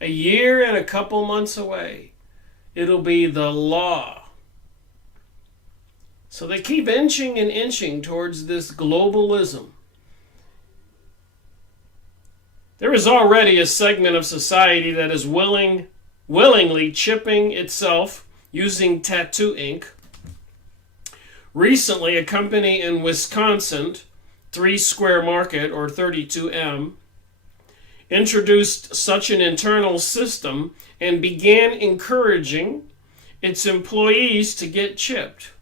A year and a couple months away. It'll be the law. So they keep inching and inching towards this globalism. There is already a segment of society that is willingly chipping itself using tattoo ink. Recently, a company in Wisconsin, 3 Square Market, or 32M, introduced such an internal system and began encouraging its employees to get chipped.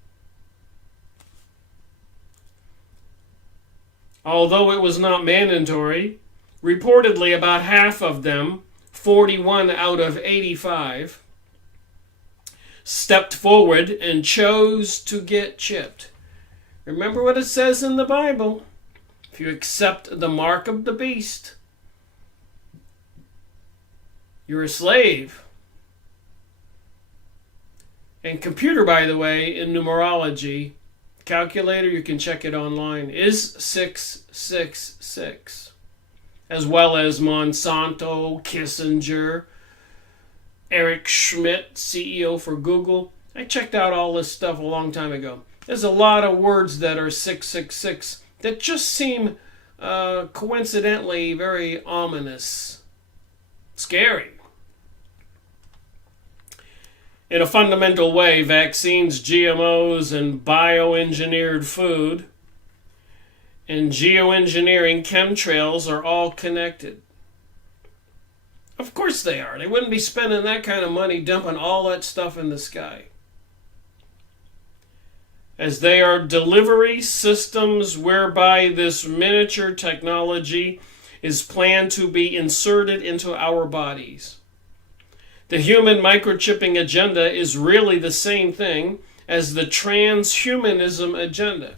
Although it was not mandatory, reportedly about half of them, 41 out of 85, stepped forward and chose to get chipped. Remember what it says in the Bible. If you accept the mark of the beast, you're a slave. And computer, by the way, in numerology, calculator, you can check it online, is 666. As well as Monsanto, Kissinger, Eric Schmidt, CEO for Google. I checked out all this stuff a long time ago. There's a lot of words that are 666 that just seem coincidentally very ominous. Scary. In a fundamental way, vaccines, GMOs, and bioengineered food and geoengineering chemtrails are all connected. Of course they are. They wouldn't be spending that kind of money dumping all that stuff in the sky. As they are delivery systems whereby this miniature technology is planned to be inserted into our bodies. The human microchipping agenda is really the same thing as the transhumanism agenda.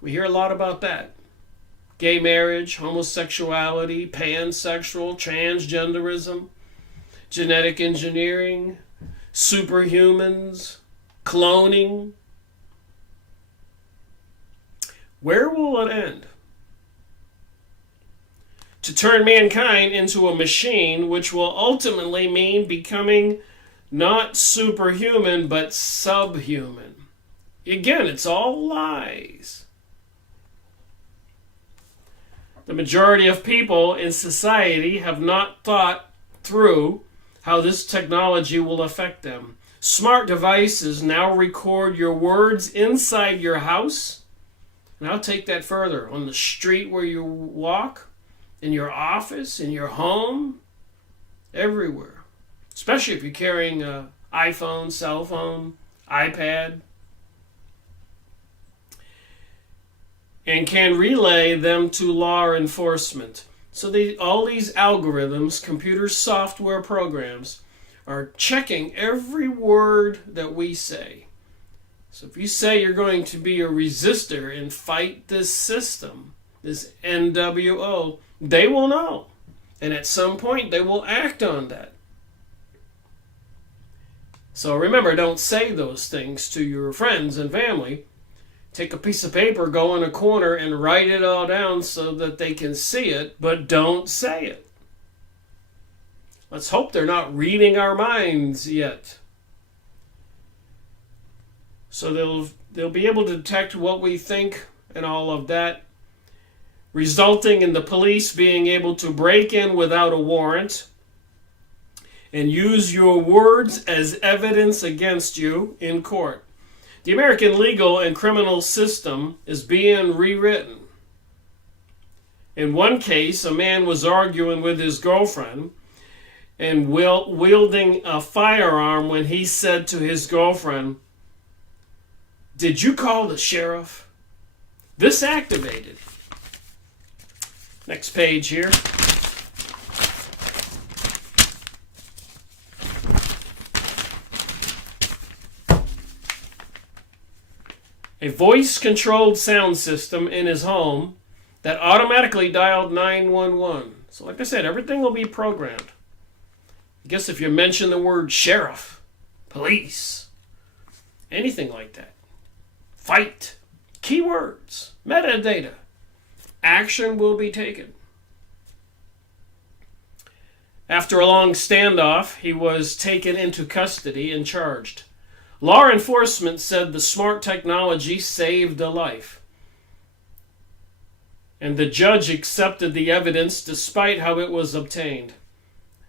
We hear a lot about that. Gay marriage, homosexuality, pansexual, transgenderism, genetic engineering, superhumans, cloning. Where will it end? To turn mankind into a machine, which will ultimately mean becoming not superhuman, but subhuman. Again, it's all lies. The majority of people in society have not thought through how this technology will affect them. Smart devices now record your words inside your house. And I'll take that further. On the street where you walk, in your office, in your home, everywhere. Especially if you're carrying an iPhone, cell phone, iPad. And can relay them to law enforcement. So all these algorithms, computer software programs, are checking every word that we say. So if you say you're going to be a resistor and fight this system, this NWO, they will know. And at some point, they will act on that. So remember, don't say those things to your friends and family. Take a piece of paper, go in a corner, and write it all down so that they can see it, but don't say it. Let's hope they're not reading our minds yet. So they'll be able to detect what we think and all of that, resulting in the police being able to break in without a warrant and use your words as evidence against you in court. The American legal and criminal system is being rewritten. In one case, a man was arguing with his girlfriend and wielding a firearm when he said to his girlfriend, "Did you call the sheriff?" This activated. Next page here. A voice-controlled sound system in his home that automatically dialed 911. So like I said, everything will be programmed. I guess if you mention the word sheriff, police, anything like that, fight, keywords, metadata, action will be taken. After a long standoff, he was taken into custody and charged. Law enforcement said the smart technology saved a life. And the judge accepted the evidence despite how it was obtained.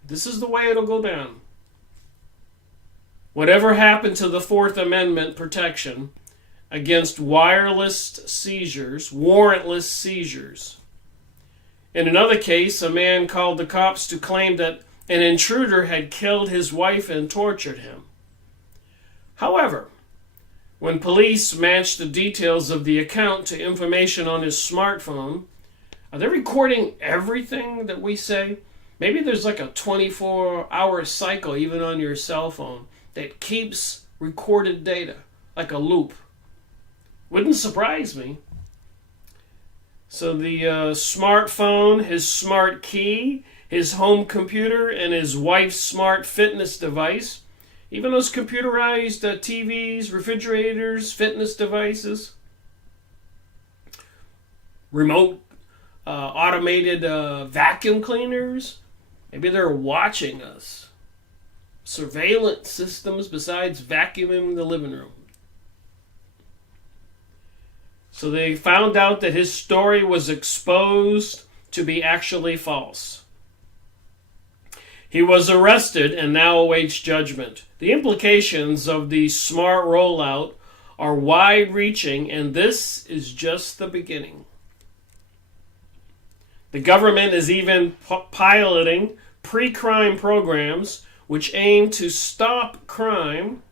This is the way it'll go down. Whatever happened to the Fourth Amendment protection against wireless seizures, warrantless seizures? In another case, a man called the cops to claim that an intruder had killed his wife and tortured him. However, when police matched the details of the account to information on his smartphone, are they recording everything that we say? Maybe there's like a 24-hour cycle even on your cell phone that keeps recorded data, like a loop. Wouldn't surprise me. So the smartphone, his smart key, his home computer, and his wife's smart fitness device, even those computerized TVs, refrigerators, fitness devices, remote automated vacuum cleaners, maybe they're watching us. Surveillance systems besides vacuuming the living room. So they found out that his story was exposed to be actually false. He was arrested and now awaits judgment. The implications of the smart rollout are wide-reaching, and this is just the beginning. The government is even piloting pre-crime programs which aim to stop crime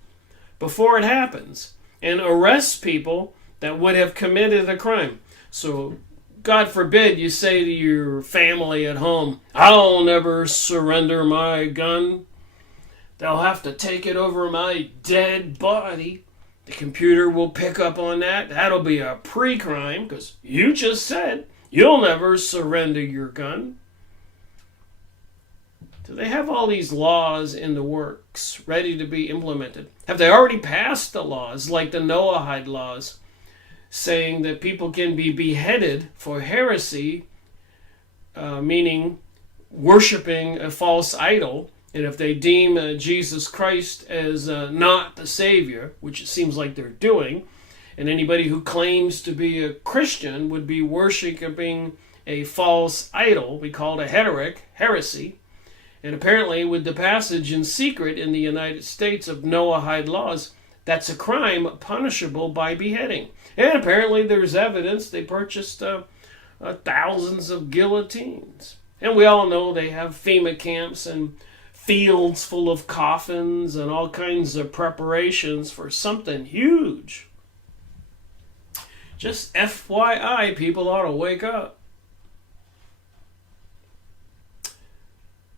before it happens and arrest people that would have committed a crime. So, God forbid you say to your family at home, "I'll never surrender my gun. They'll have to take it over my dead body." The computer will pick up on that. That'll be a pre-crime because you just said you'll never surrender your gun. So they have all these laws in the works ready to be implemented. Have they already passed the laws, like the Noahide laws, saying that people can be beheaded for heresy, meaning worshiping a false idol, and if they deem Jesus Christ as not the Savior, which it seems like they're doing, and anybody who claims to be a Christian would be worshiping a false idol, we call it a heresy. And apparently with the passage in secret in the United States of Noahide laws, that's a crime punishable by beheading. And apparently there's evidence they purchased thousands of guillotines. And we all know they have FEMA camps and fields full of coffins and all kinds of preparations for something huge. Just FYI, people ought to wake up.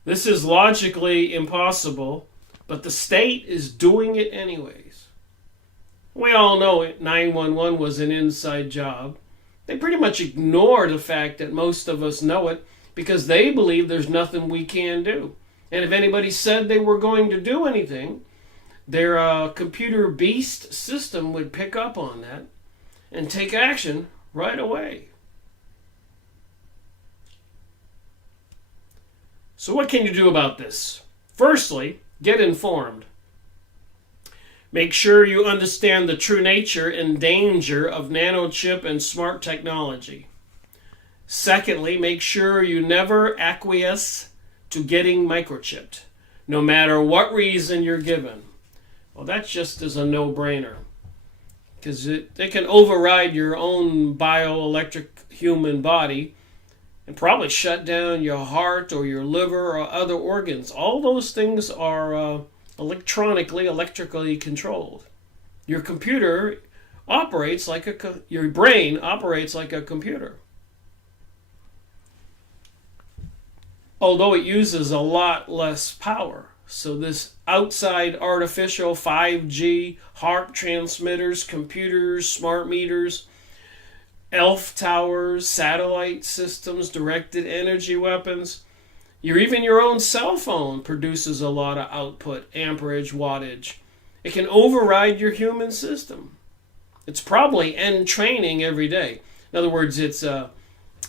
This is logically impossible, but the state is doing it anyways. We all know it. 911 was an inside job. They pretty much ignore the fact that most of us know it because they believe there's nothing we can do. And if anybody said they were going to do anything, their computer beast system would pick up on that and take action right away. So what can you do about this? Firstly, get informed. Make sure you understand the true nature and danger of nanochip and smart technology. Secondly, make sure you never acquiesce to getting microchipped, no matter what reason you're given. Well, that just is a no-brainer, because they can override your own bioelectric human body and probably shut down your heart or your liver or other organs. All those things are electrically controlled. Your computer operates like your brain operates like a computer. Although it uses a lot less power. So this outside artificial 5G, HARP transmitters, computers, smart meters, ELF towers, satellite systems, directed energy weapons. Even your own cell phone produces a lot of output, amperage, wattage. It can override your human system. It's probably end training every day. In other words, it's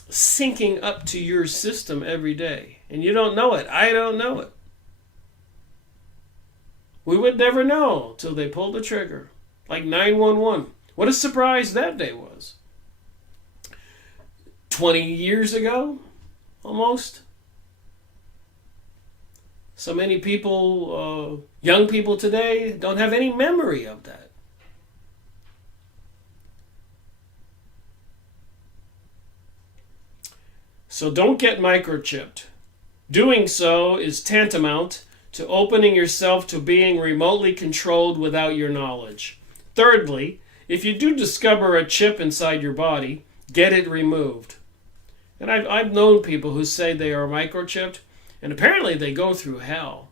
syncing up to your system every day. And you don't know it. I don't know it. We would never know till they pulled the trigger. Like 911. What a surprise that day was. 20 years ago, almost. So many people, young people today, don't have any memory of that. So don't get microchipped. Doing so is tantamount to opening yourself to being remotely controlled without your knowledge. Thirdly, if you do discover a chip inside your body, get it removed. And I've known people who say they are microchipped, and apparently they go through hell.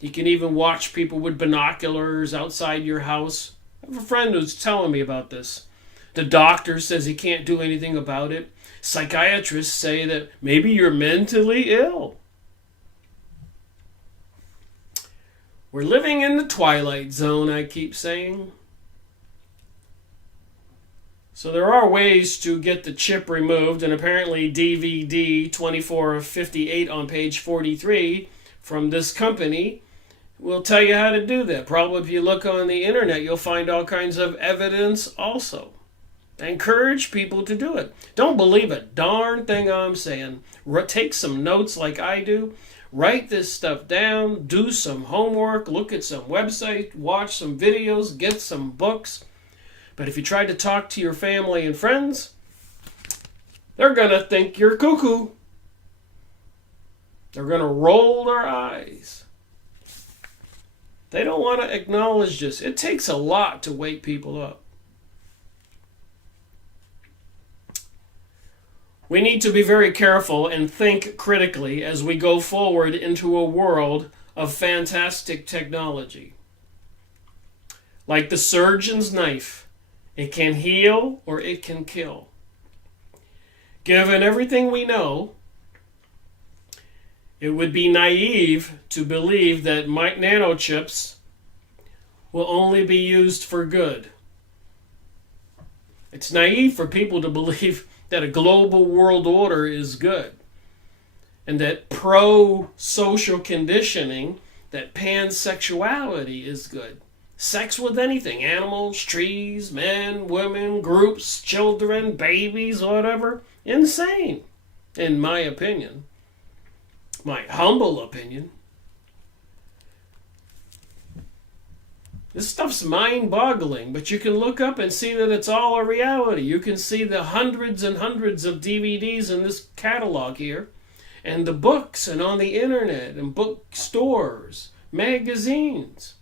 You can even watch people with binoculars outside your house. I have a friend who's telling me about this. The doctor says he can't do anything about it. Psychiatrists say that maybe you're mentally ill. We're living in the twilight zone, I keep saying. So there are ways to get the chip removed, and apparently DVD 2458 on page 43 from this company will tell you how to do that. Probably if you look on the internet, you'll find all kinds of evidence also. I encourage people to do it. Don't believe a darn thing I'm saying. Take some notes like I do. Write this stuff down. Do some homework. Look at some websites. Watch some videos. Get some books. But if you try to talk to your family and friends, they're going to think you're cuckoo. They're going to roll their eyes. They don't want to acknowledge this. It takes a lot to wake people up. We need to be very careful and think critically as we go forward into a world of fantastic technology. Like the surgeon's knife, it can heal or it can kill. Given everything we know, it would be naive to believe that nanochips will only be used for good. It's naive for people to believe that a global world order is good, and that pro-social conditioning, that pansexuality is good. Sex with anything, animals, trees, men, women, groups, children, babies, whatever, insane, in my opinion. My humble opinion. This stuff's mind-boggling, but you can look up and see that it's all a reality. You can see the hundreds and hundreds of DVDs in this catalog here, and the books, and on the internet, and bookstores, magazines.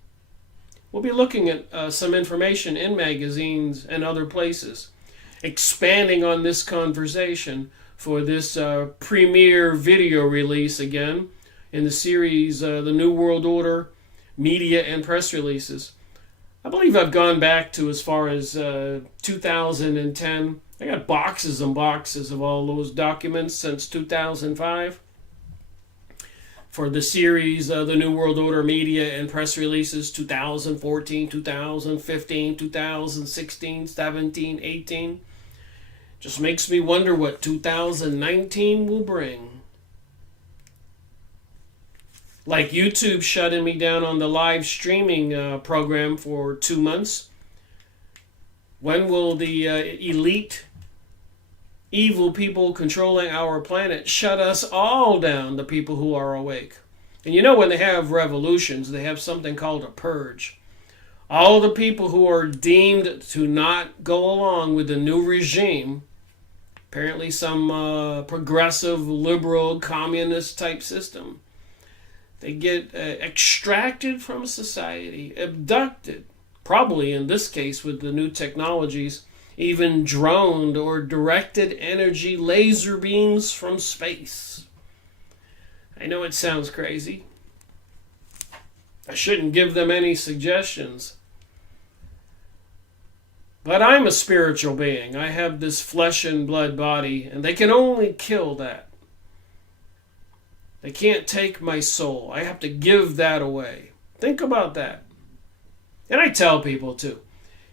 We'll be looking at some information in magazines and other places, expanding on this conversation for this premiere video release again in the series, The New World Order, Media and Press Releases. I believe I've gone back to as far as 2010. I got boxes and boxes of all those documents since 2005 for the series, The New World Order Media and Press Releases, 2014, 2015, 2016, 17, 18. Just makes me wonder what 2019 will bring. Like YouTube shutting me down on the live streaming program for 2 months. When will the elite, evil people controlling our planet shut us all down, the people who are awake? And you know, when they have revolutions, they have something called a purge. All the people who are deemed to not go along with the new regime, apparently some progressive, liberal, communist type system, they get extracted from society, abducted, probably in this case with the new technologies, even droned or directed energy laser beams from space. I know it sounds crazy. I shouldn't give them any suggestions. But I'm a spiritual being. I have this flesh and blood body, and they can only kill that. They can't take my soul. I have to give that away. Think about that. And I tell people too,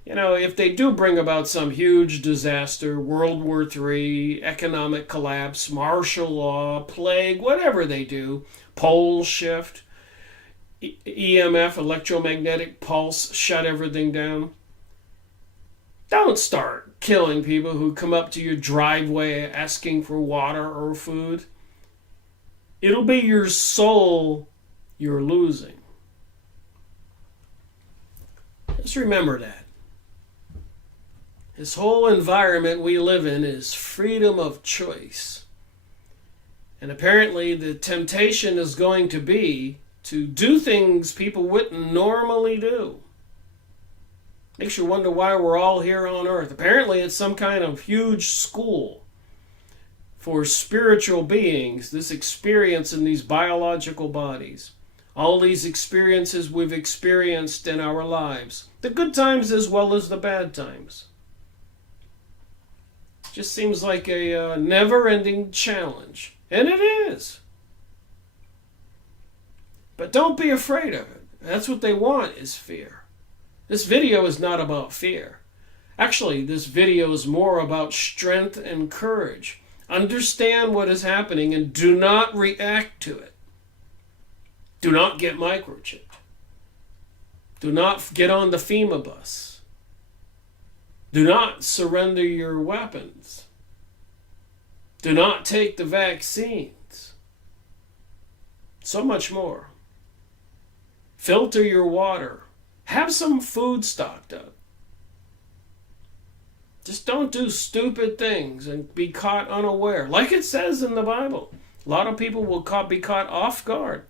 you know, if they do bring about some huge disaster, World War III, economic collapse, martial law, plague, whatever they do, pole shift, EMF, electromagnetic pulse, shut everything down. Don't start killing people who come up to your driveway asking for water or food. It'll be your soul you're losing. Just remember that. This whole environment we live in is freedom of choice. And apparently the temptation is going to be to do things people wouldn't normally do. Makes you wonder why we're all here on earth. Apparently it's some kind of huge school for spiritual beings, this experience in these biological bodies. All these experiences we've experienced in our lives. The good times as well as the bad times. Just seems like a never-ending challenge. And it is. But don't be afraid of it. That's what they want, is fear. This video is not about fear. Actually, this video is more about strength and courage. Understand what is happening and do not react to it. Do not get microchipped. Do not get on the FEMA bus. Do not surrender your weapons. Do not take the vaccines. So much more. Filter your water. Have some food stocked up. Just don't do stupid things and be caught unaware. Like it says in the Bible, a lot of people will be caught off guard.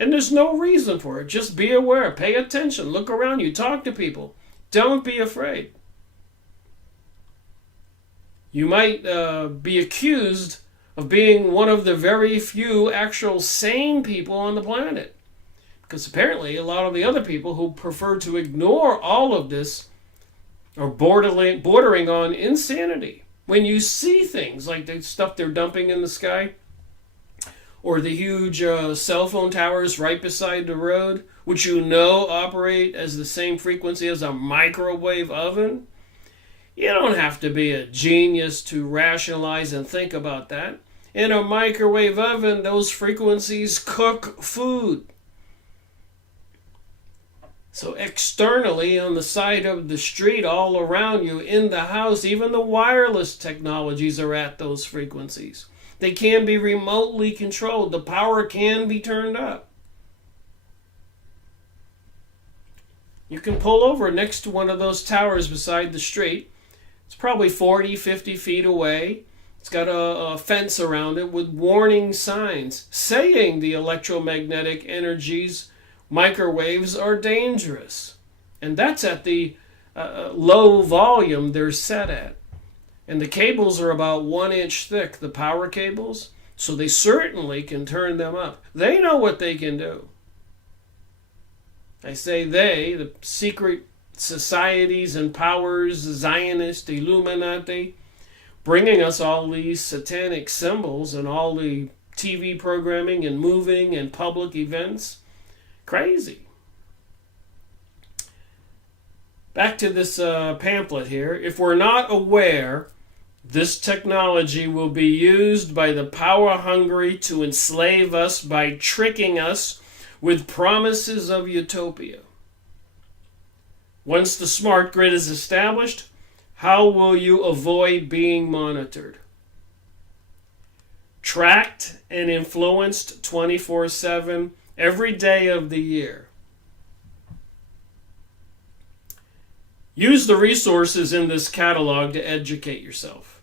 And there's no reason for it. Just be aware. Pay attention. Look around you. Talk to people. Don't be afraid. You might be accused of being one of the very few actual sane people on the planet. Because apparently a lot of the other people who prefer to ignore all of this are bordering on insanity. When you see things like the stuff they're dumping in the sky, or the huge cell phone towers right beside the road, which you know operate as the same frequency as a microwave oven, you don't have to be a genius to rationalize and think about that. In a microwave oven, those frequencies cook food. So externally, on the side of the street, all around you, in the house, even the wireless technologies are at those frequencies. They can be remotely controlled. The power can be turned up. You can pull over next to one of those towers beside the street. It's probably 40, 50 feet away. It's got a fence around it with warning signs saying the electromagnetic energies, microwaves, are dangerous. And that's at the low volume they're set at. And the cables are about 1 inch thick, the power cables, so they certainly can turn them up. They know what they can do. I say they, the secret societies and powers, Zionist, Illuminati, bringing us all these satanic symbols and all the TV programming and moving and public events. Crazy. Back to this pamphlet here. If we're not aware, this technology will be used by the power-hungry to enslave us by tricking us with promises of utopia. Once the smart grid is established, how will you avoid being monitored? Tracked and influenced 24/7 every day of the year. Use the resources in this catalog to educate yourself.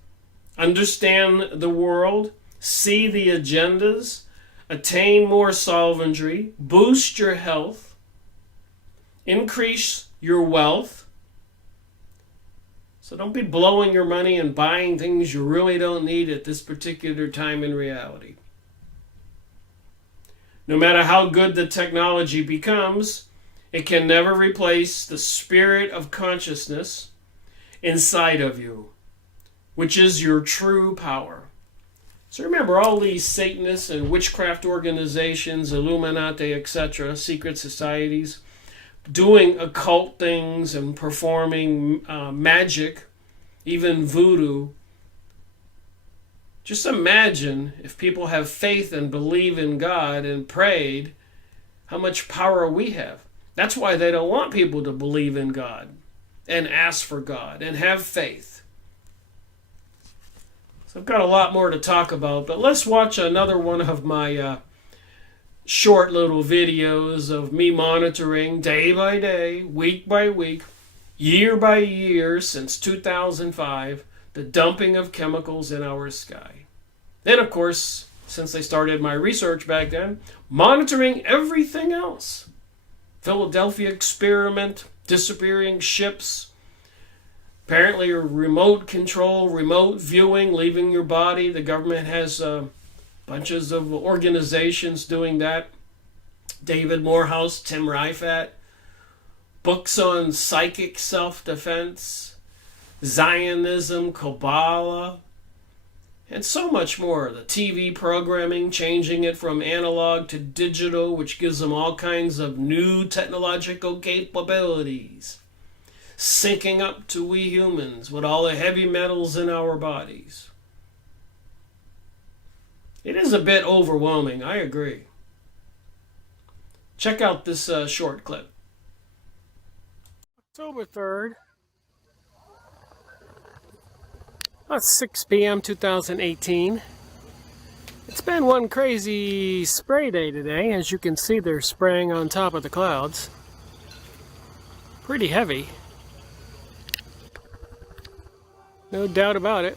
Understand the world, see the agendas, attain more solvency, boost your health, increase your wealth. So don't be blowing your money and buying things you really don't need at this particular time in reality. No matter how good the technology becomes, it can never replace the spirit of consciousness inside of you, which is your true power. So remember, all these Satanists and witchcraft organizations, Illuminati, etc., secret societies, doing occult things and performing magic, even voodoo. Just imagine if people have faith and believe in God and prayed, how much power we have. That's why they don't want people to believe in God and ask for God and have faith. So I've got a lot more to talk about, but let's watch another one of my short little videos of me monitoring day by day, week by week, year by year since 2005, the dumping of chemicals in our sky. Then, of course, since I started my research back then, monitoring everything else. Philadelphia experiment, disappearing ships, apparently remote control, remote viewing, leaving your body. The government has bunches of organizations doing that. David Morehouse, Tim Rifat, books on psychic self-defense, Zionism, Kabbalah, and so much more. The TV programming, changing it from analog to digital, which gives them all kinds of new technological capabilities. Syncing up to we humans with all the heavy metals in our bodies. It is a bit overwhelming, I agree. Check out this short clip. October 3rd, It's 6 p.m. 2018. It's been one crazy spray day today. As you can see, they're spraying on top of the clouds. Pretty heavy. No doubt about it.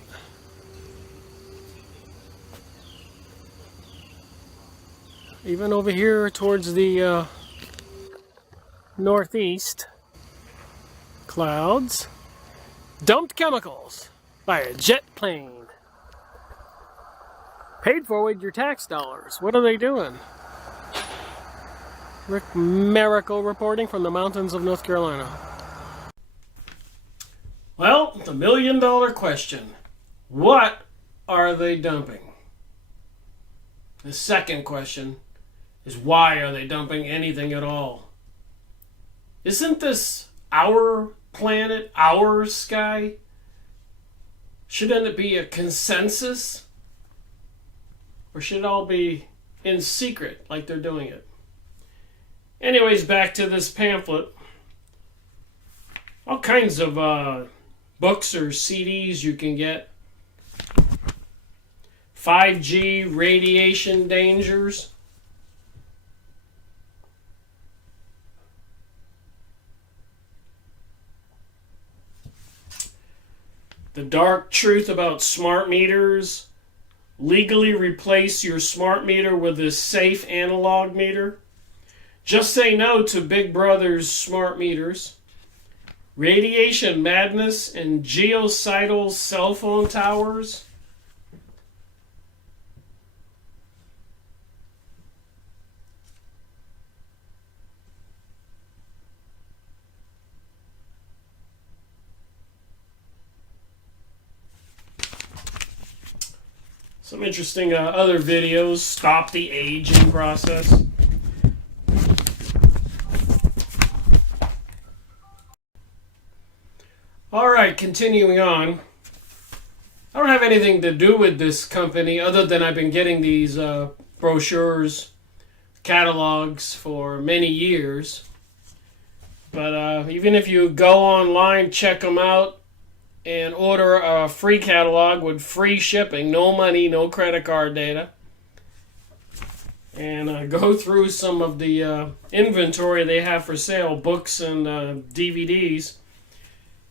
Even over here towards the northeast, clouds. Dumped chemicals by a jet plane. Paid for with your tax dollars. What are they doing? Rick Miracle reporting from the mountains of North Carolina. Well, the million-dollar question. What are they dumping? The second question is, why are they dumping anything at all? Isn't this our planet, our sky? Shouldn't it be a consensus? Or should it all be in secret like they're doing it? Anyways, back to this pamphlet. All kinds of books or CDs you can get. 5G radiation dangers. The dark truth about smart meters. Legally replace your smart meter with a safe analog meter. Just say no to Big Brother's smart meters. Radiation madness and genocidal cell phone towers. Some interesting other videos. Stop the aging process. Alright, continuing on. I don't have anything to do with this company other than I've been getting these brochures, catalogs for many years. But even if you go online, check them out, and order a free catalog with free shipping, no money, no credit card data, and go through some of the inventory they have for sale, books and DVDs.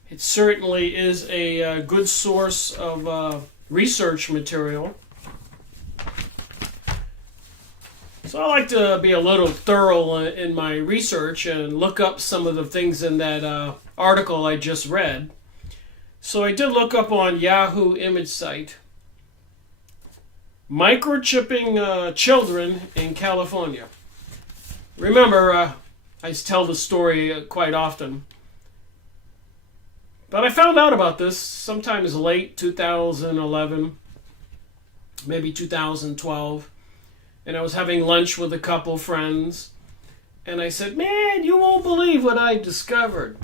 It certainly is a good source of research material. So I like to be a little thorough in my research and look up some of the things in that article I just read. So I did look up on Yahoo image site. Microchipping children in California. Remember, I tell the story quite often. But I found out about this sometimes late 2011, maybe 2012. And I was having lunch with a couple friends. And I said, man, you won't believe what I discovered.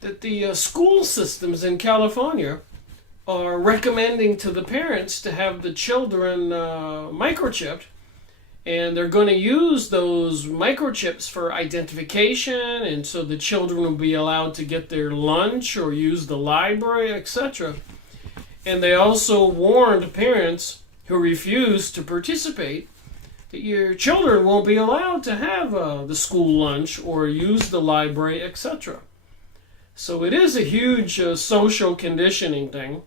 That the school systems in California are recommending to the parents to have the children microchipped, and they're going to use those microchips for identification, and so the children will be allowed to get their lunch or use the library, etc. And they also warned parents who refuse to participate that your children won't be allowed to have the school lunch or use the library, etc. So it is a huge social conditioning thing.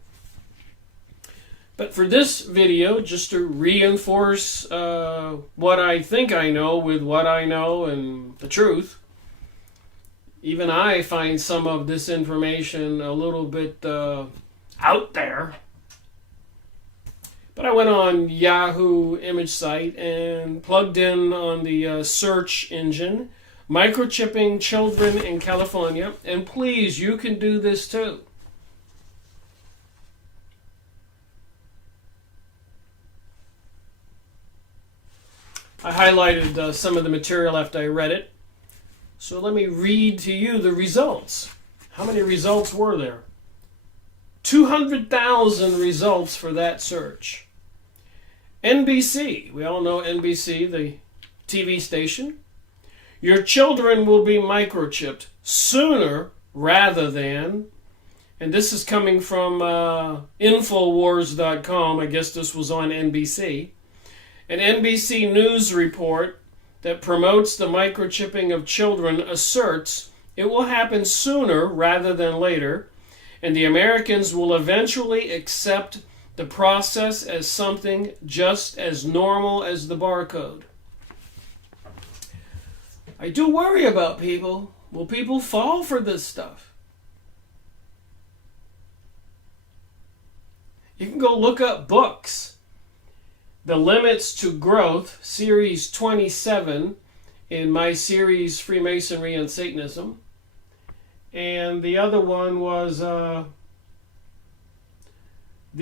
But for this video, just to reinforce what I think I know with what I know and the truth, even I find some of this information a little bit out there. But I went on Yahoo image site and plugged in on the search engine, microchipping children in California, and please, you can do this too. I highlighted some of the material after I read it. So let me read to you the results. How many results were there? 200,000 results for that search. NBC, we all know NBC, the TV station. Your children will be microchipped sooner rather than. And this is coming from Infowars.com. I guess this was on NBC. An NBC News report that promotes the microchipping of children asserts it will happen sooner rather than later, and the Americans will eventually accept the process as something just as normal as the barcode. I do worry about people. Will people fall for this stuff? You can go look up books. The Limits to Growth, Series 27, in my series Freemasonry and Satanism. And the other one was The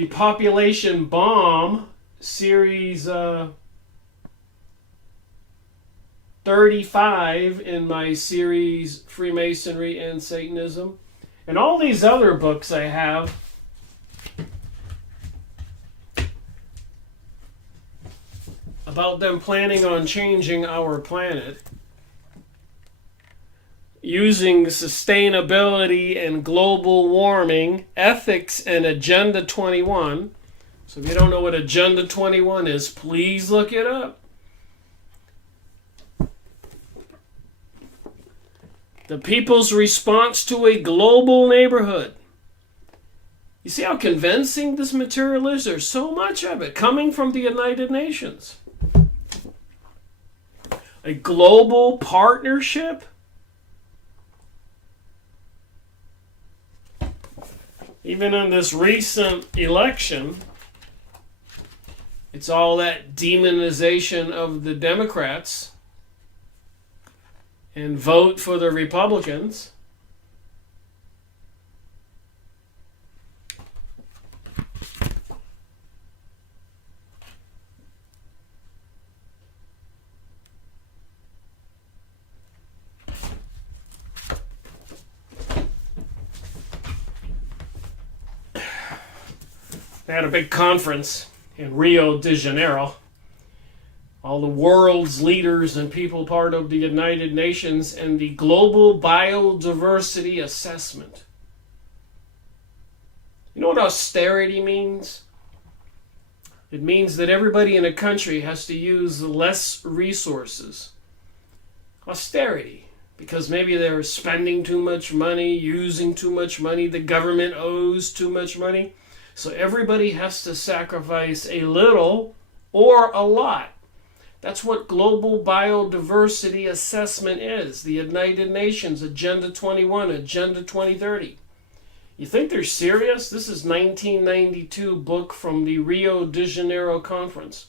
Population Bomb, Series 35 in my series Freemasonry and Satanism. And all these other books I have about them planning on changing our planet using sustainability and global warming, ethics, and Agenda 21. So if you don't know what Agenda 21 is, please look it up. The people's response to a global neighborhood. You see how convincing this material is? There's so much of it coming from the United Nations. A global partnership? Even in this recent election, it's all that demonization of the Democrats and vote for the Republicans. They had a big conference in Rio de Janeiro. All the world's leaders and people part of the United Nations and the Global Biodiversity Assessment. You know what austerity means? It means that everybody in a country has to use less resources. Austerity. Because maybe they're spending too much money, using too much money, the government owes too much money. So everybody has to sacrifice a little or a lot. That's what Global Biodiversity Assessment is. The United Nations, Agenda 21, Agenda 2030. You think they're serious? This is 1992 book from the Rio de Janeiro conference.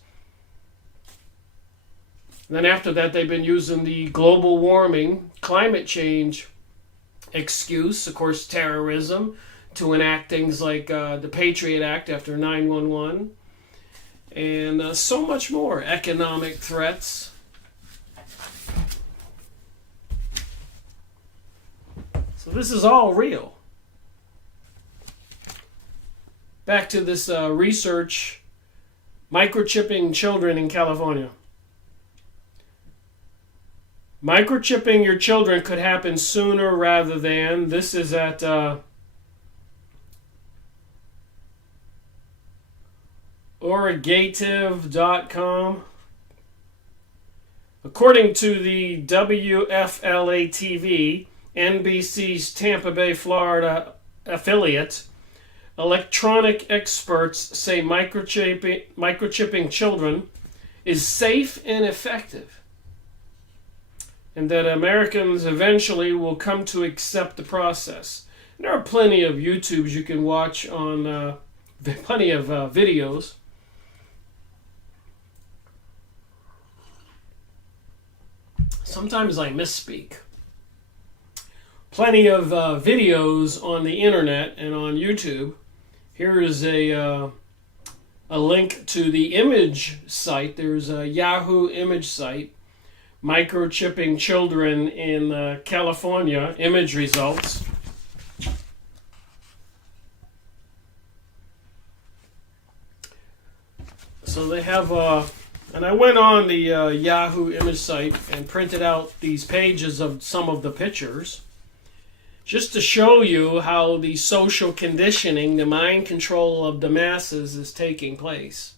And then after that, they've been using the global warming, climate change excuse, of course, terrorism, to enact things like the Patriot Act after 9/11, and so much more. Economic threats. So this is all real. Back to this research, microchipping children in California. Microchipping your children could happen sooner rather than. This is at Origative.com. According to the WFLA TV, NBC's Tampa Bay, Florida affiliate, electronic experts say microchipping children is safe and effective, and that Americans eventually will come to accept the process. And there are plenty of YouTubes you can watch on, plenty of videos. Sometimes I misspeak. Plenty of videos on the internet and on YouTube. Here is a link to the image site. There's a Yahoo image site. Microchipping children in California. Image results. So they have and I went on the Yahoo image site and printed out these pages of some of the pictures. just to show you how the social conditioning, the mind control of the masses is taking place.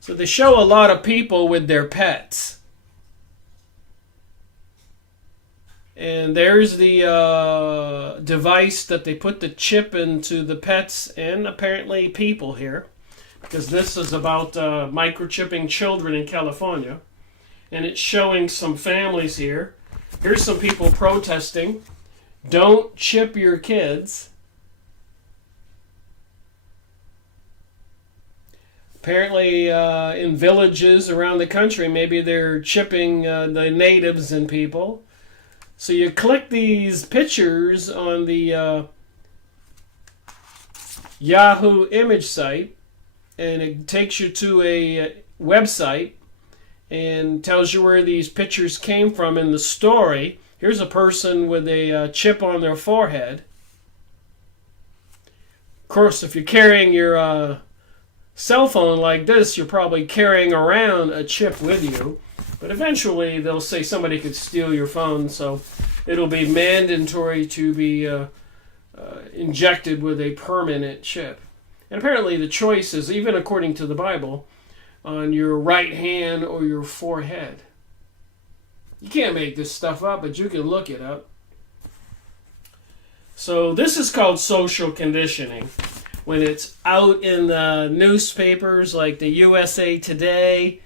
So they show a lot of people with their pets. And there's the device that they put the chip into the pets and apparently people here. Because this is about microchipping children in California. And it's showing some families here. Here's some people protesting. Don't chip your kids. Apparently in villages around the country, maybe they're chipping the natives and people. So you click these pictures on the Yahoo image site, and it takes you to a website and tells you where these pictures came from in the story. Here's a person with a chip on their forehead. Of course, if you're carrying your cell phone like this, you're probably carrying around a chip with you. But eventually they'll say somebody could steal your phone, so it'll be mandatory to be injected with a permanent chip. And apparently the choice is, even according to the Bible, on your right hand or your forehead. You can't make this stuff up, but you can look it up. So this is called social conditioning. When it's out in the newspapers like the USA Today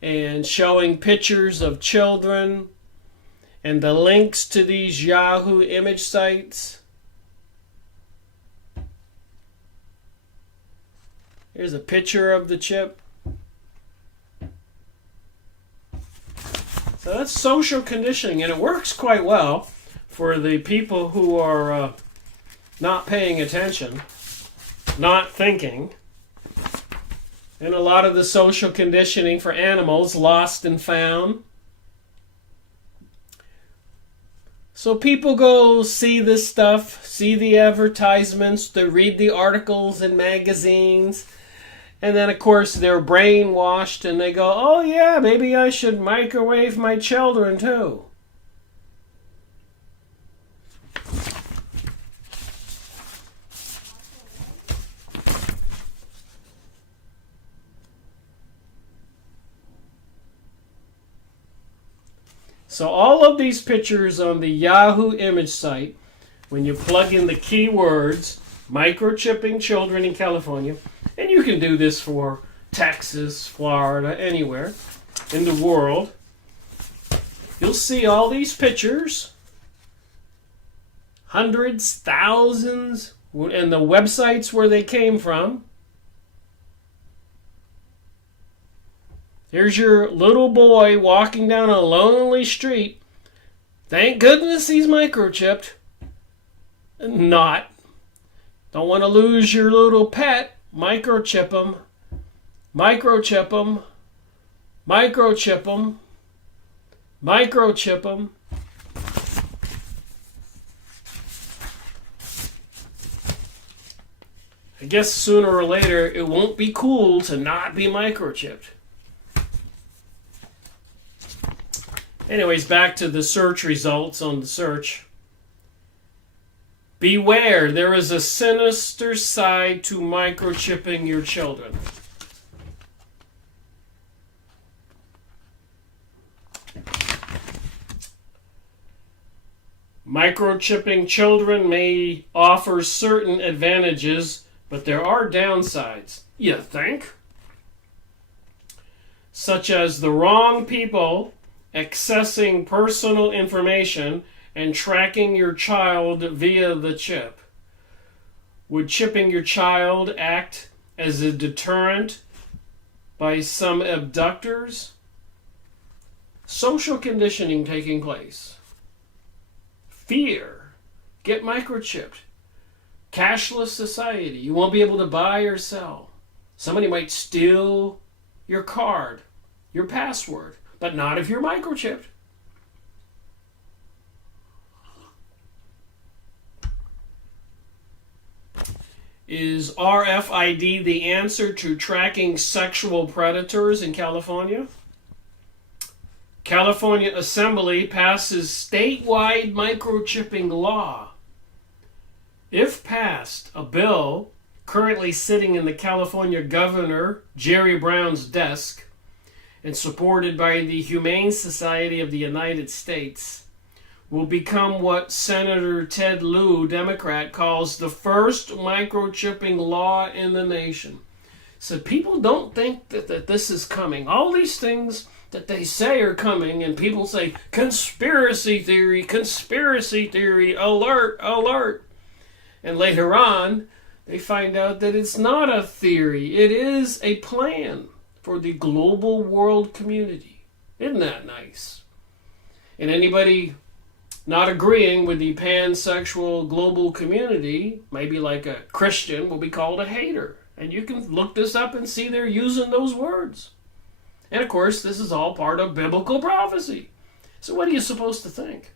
and showing pictures of children and the links to these Yahoo image sites. Here's a picture of the chip. So that's social conditioning, and it works quite well for the people who are not paying attention, not thinking. And a lot of the social conditioning for animals, lost and found. So people go see this stuff, see the advertisements, they read the articles in magazines, and then of course they're brainwashed and they go, oh yeah, maybe I should microwave my children too. So all of these pictures on the Yahoo image site, when you plug in the keywords, microchipping children in California, and you can do this for Texas, Florida, anywhere in the world, you'll see all these pictures, hundreds, thousands, and the websites where they came from. Here's your little boy walking down a lonely street. Thank goodness he's microchipped. Not. Don't want to lose your little pet. Microchip him. Microchip him. Microchip him. Microchip him. I guess sooner or later it won't be cool to not be microchipped. Anyways, back to the search results on the search. Beware, there is a sinister side to microchipping your children. Microchipping children may offer certain advantages, but there are downsides. You think? Such as the wrong people accessing personal information and tracking your child via the chip. Would chipping your child act as a deterrent by some abductors? Social conditioning taking place. Fear. Get microchipped. Cashless society. You won't be able to buy or sell. Somebody might steal your card, your password. But not if you're microchipped. Is RFID the answer to tracking sexual predators in California? California Assembly passes statewide microchipping law. If passed, a bill currently sitting in the California Governor Jerry Brown's desk and supported by the Humane Society of the United States will become what Senator Ted Lieu, Democrat, calls the first microchipping law in the nation. So people don't think that this is coming. All these things that they say are coming, and people say, conspiracy theory, alert, alert. And later on, they find out that it's not a theory. It is a plan for the global world community. Isn't that nice? And anybody not agreeing with the pansexual global community, maybe like a Christian, will be called a hater. And you can look this up and see they're using those words. And of course, this is all part of biblical prophecy. So what are you supposed to think?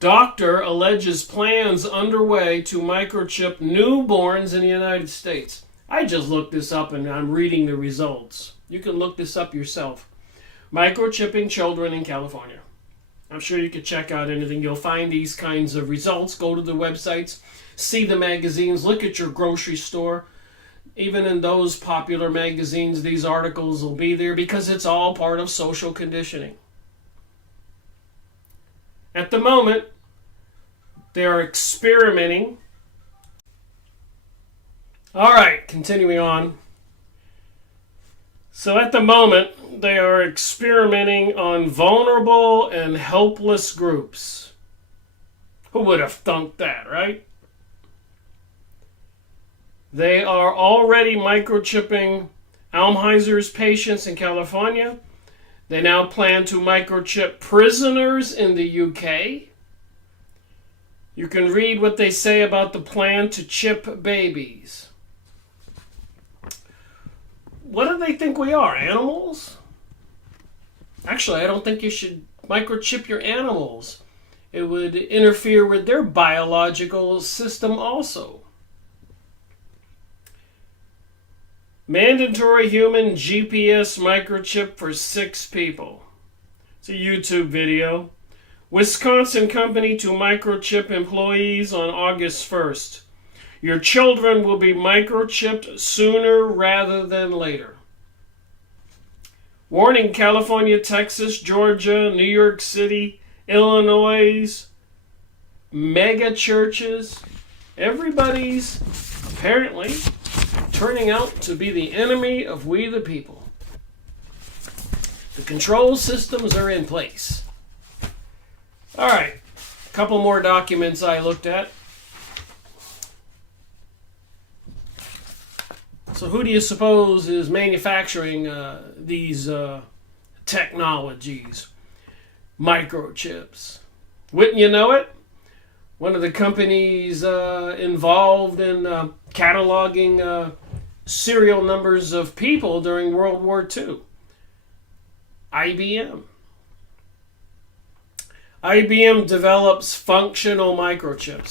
Doctor alleges plans underway to microchip newborns in the United States. I just looked this up and I'm reading the results. You can look this up yourself. Microchipping children in California. I'm sure you could check out anything. You'll find these kinds of results. Go to the websites, see the magazines, look at your grocery store. Even in those popular magazines, these articles will be there because it's all part of social conditioning. At the moment, they are experimenting. All right, continuing on. So at the moment, they are experimenting on vulnerable and helpless groups. Who would have thunk that, right? They are already microchipping Alzheimer's patients in California. They now plan to microchip prisoners in the UK. You can read what they say about the plan to chip babies. What do they think we are, animals? Actually, I don't think you should microchip your animals. It would interfere with their biological system also. Mandatory human GPS microchip for 6 people. It's a YouTube video. Wisconsin company to microchip employees on August 1st. Your children will be microchipped sooner rather than later. Warning: California, Texas, Georgia, New York City, Illinois, mega churches. Everybody's apparently turning out to be the enemy of we the people. The control systems are in place. All right, a couple more documents I looked at. So who do you suppose is manufacturing these technologies? Microchips. Wouldn't you know it? One of the companies involved in cataloging serial numbers of people during World War II. IBM. IBM develops functional microchips.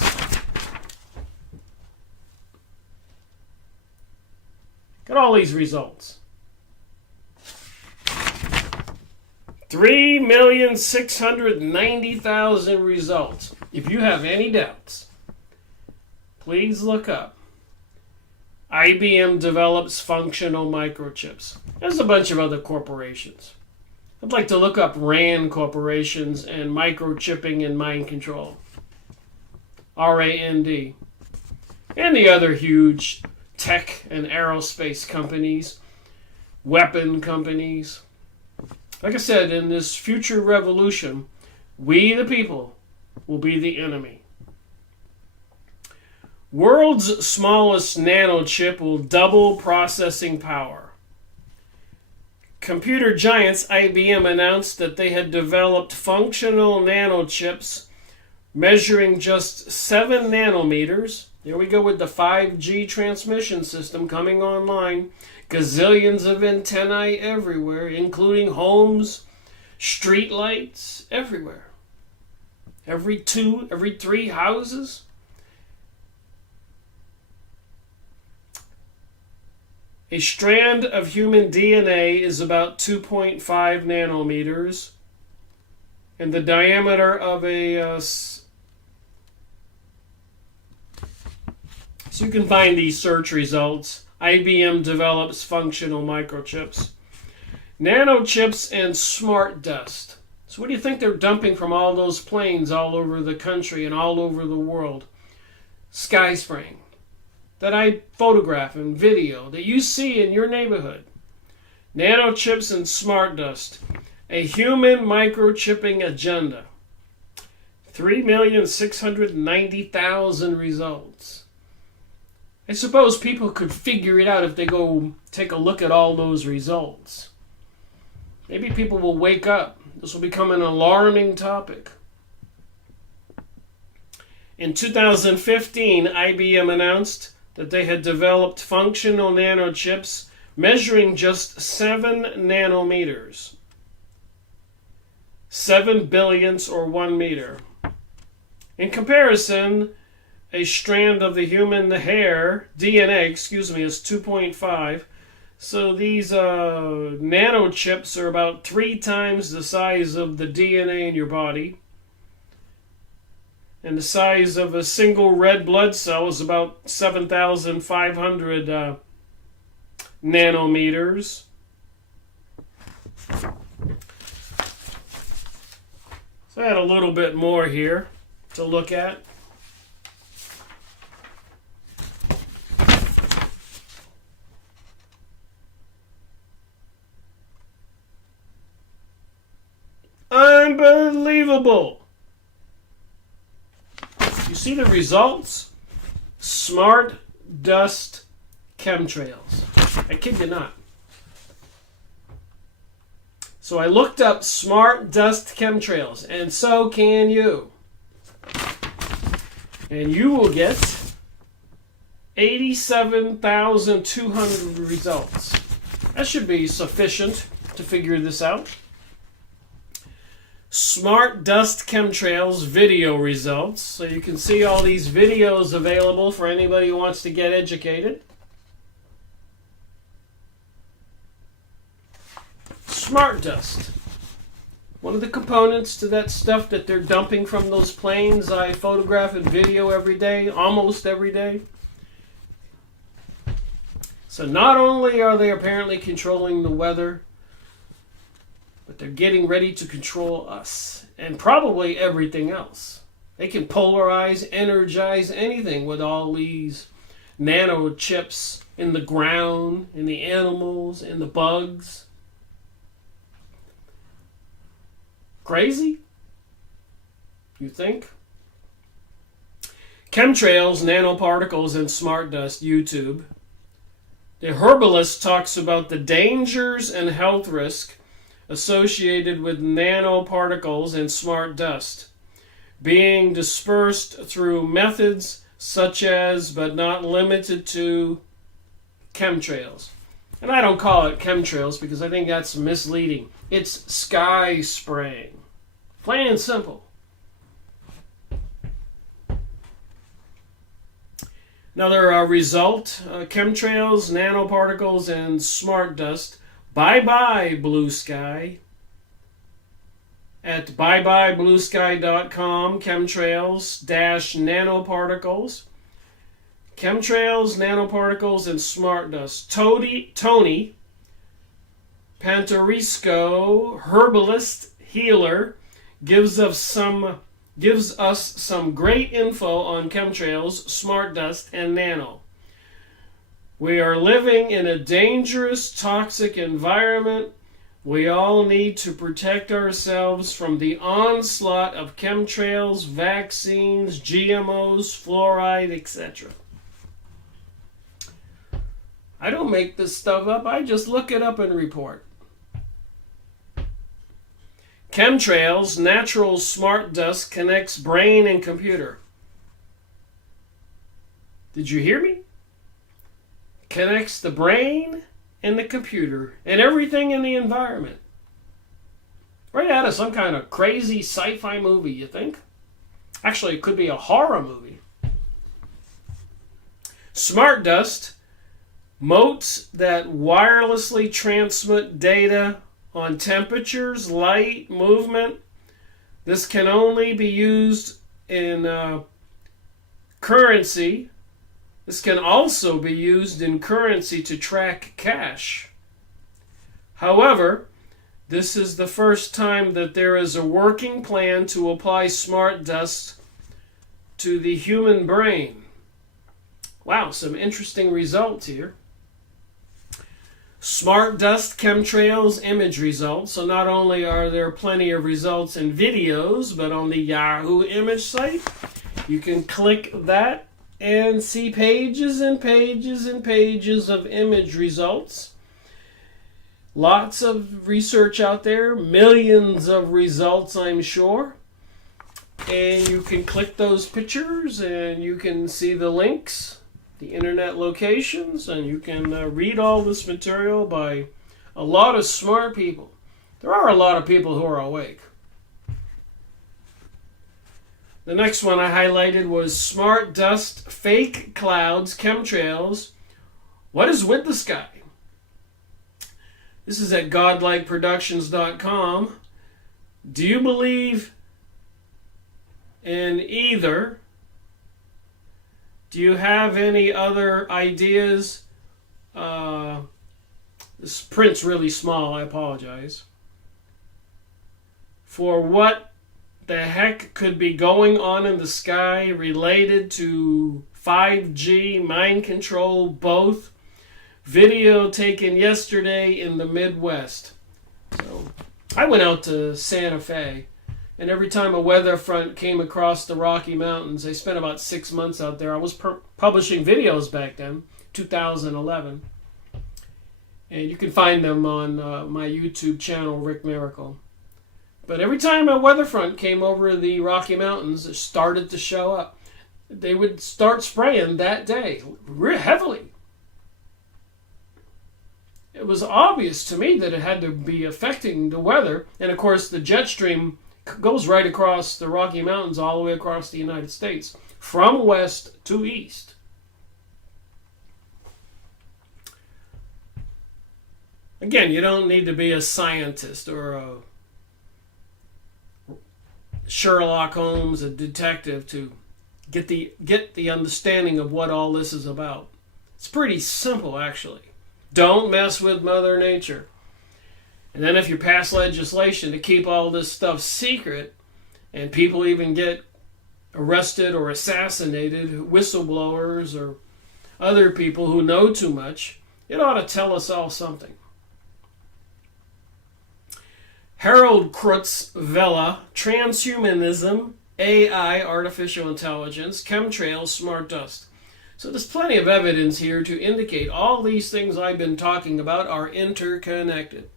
Got all these results. 3,690,000 results. If you have any doubts, please look up. IBM develops functional microchips. There's a bunch of other corporations. I'd like to look up RAND corporations and microchipping and mind control. RAND. And the other huge tech and aerospace companies, weapon companies. Like I said, in this future revolution, we the people will be the enemy. World's smallest nano chip will double processing power. Computer giants IBM announced that they had developed functional nanochips measuring just 7 nanometers. Here we go with the 5G transmission system coming online. Gazillions of antennae everywhere, including homes, street lights, everywhere. Every 3 houses. A strand of human DNA is about 2.5 nanometers, and the diameter of so you can find these search results. IBM develops functional microchips. Nanochips and smart dust. So what do you think they're dumping from all those planes all over the country and all over the world? Sky spraying that I photograph and video that you see in your neighborhood. Nanochips and smart dust. A human microchipping agenda. 3,690,000 results. I suppose people could figure it out if they go take a look at all those results. Maybe people will wake up. This will become an alarming topic. In 2015, IBM announced that they had developed functional nanochips measuring just 7 nanometers. 7 billionths or 1 meter. In comparison, a strand of the human hair, DNA, is 2.5. So these nanochips are about 3 times the size of the DNA in your body. And the size of a single red blood cell is about 7,500 nanometers. So I had a little bit more here to look at. Unbelievable! You see the results? Smart dust chemtrails. I kid you not. So I looked up smart dust chemtrails, and so can you. And you will get 87,200 results. That should be sufficient to figure this out. Smart dust chemtrails video results. So you can see all these videos available for anybody who wants to get educated. Smart dust. One of the components to that stuff that they're dumping from those planes I photograph and video every day, almost every day. So not only are they apparently controlling the weather, but they're getting ready to control us and probably everything else. They can polarize, energize anything with all these nanochips in the ground, in the animals, in the bugs. Crazy? You think? Chemtrails, nanoparticles, and smart dust, YouTube. The herbalist talks about the dangers and health risk associated with nanoparticles and smart dust being dispersed through methods such as, but not limited to, chemtrails. And I don't call it chemtrails because I think that's misleading. It's sky spraying. Plain and simple. Another result, chemtrails, nanoparticles, and smart dust. Bye-bye, blue sky. At byebyebluesky.com, chemtrails-nanoparticles. Chemtrails, nanoparticles, and smart dust. Tony Pantarisco, herbalist, healer, gives us some great info on chemtrails, smart dust, and nano. We are living in a dangerous, toxic environment. We all need to protect ourselves from the onslaught of chemtrails, vaccines, GMOs, fluoride, etc. I don't make this stuff up. I just look it up and report. Chemtrails, natural smart dust connects brain and computer. Did you hear me? Connects the brain and the computer and everything in the environment. Right out of some kind of crazy sci-fi movie, you think? Actually, it could be a horror movie. Smart dust Motes that wirelessly transmit data on temperatures, light, movement. This can only be used in currency. This can also be used in currency to track cash. However, this is the first time that there is a working plan to apply smart dust to the human brain. Wow, some interesting results here. Smart dust chemtrails image results. So not only are there plenty of results in videos, but on the Yahoo image site, you can click that and see pages and pages and pages of image results. Lots of research out there, millions of results, I'm sure. And you can click those pictures and you can see the links, the internet locations, and you can read all this material by a lot of smart people. There are a lot of people who are awake. The next one I highlighted was smart dust, fake clouds, chemtrails. What is with the sky? This is at godlikeproductions.com. Do you believe in either? Do you have any other ideas? This print's really small, I apologize. For what the heck could be going on in the sky related to 5G, mind control, both? Video taken yesterday in the Midwest. So I went out to Santa Fe, and every time a weather front came across the Rocky Mountains, I spent about 6 months out there. I was publishing videos back then, 2011. And you can find them on my YouTube channel, Rick Miracle. But every time a weather front came over the Rocky Mountains, it started to show up. They would start spraying that day, heavily. It was obvious to me that it had to be affecting the weather. And of course, the jet stream goes right across the Rocky Mountains all the way across the United States, from west to east. Again, you don't need to be a scientist or a Sherlock Holmes, a detective, to get the understanding of what all this is about. It's pretty simple, actually. Don't mess with Mother Nature. And then if you pass legislation to keep all this stuff secret, and people even get arrested or assassinated, whistleblowers or other people who know too much, it ought to tell us all something. Harold Krutz Vela, Transhumanism, AI, Artificial Intelligence, Chemtrails, Smart Dust. So there's plenty of evidence here to indicate all these things I've been talking about are interconnected.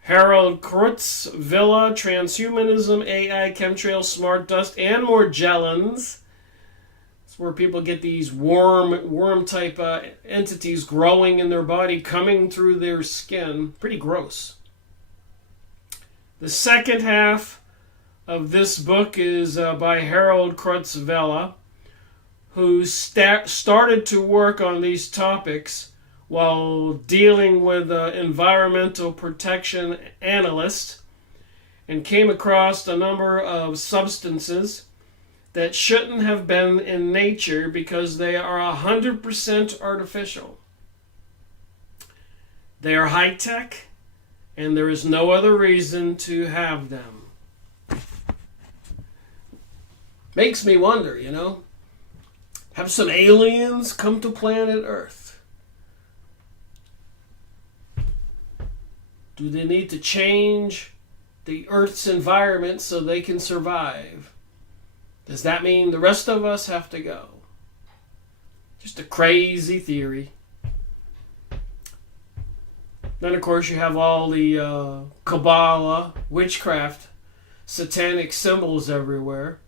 Harold Krutz, Villa, Transhumanism, AI, Chemtrails, Smart Dust, and Morgellons. It's where people get these worm-type entities growing in their body, coming through their skin. Pretty gross. The second half of this book is by Harold Krutz Vela, who started to work on these topics while dealing with an environmental protection analyst, and came across a number of substances that shouldn't have been in nature because they are 100% artificial. They are high-tech, and there is no other reason to have them. Makes me wonder, have some aliens come to planet Earth? Do they need to change the Earth's environment so they can survive? Does that mean the rest of us have to go? Just a crazy theory. Then, of course, you have all the Kabbalah, witchcraft, satanic symbols everywhere.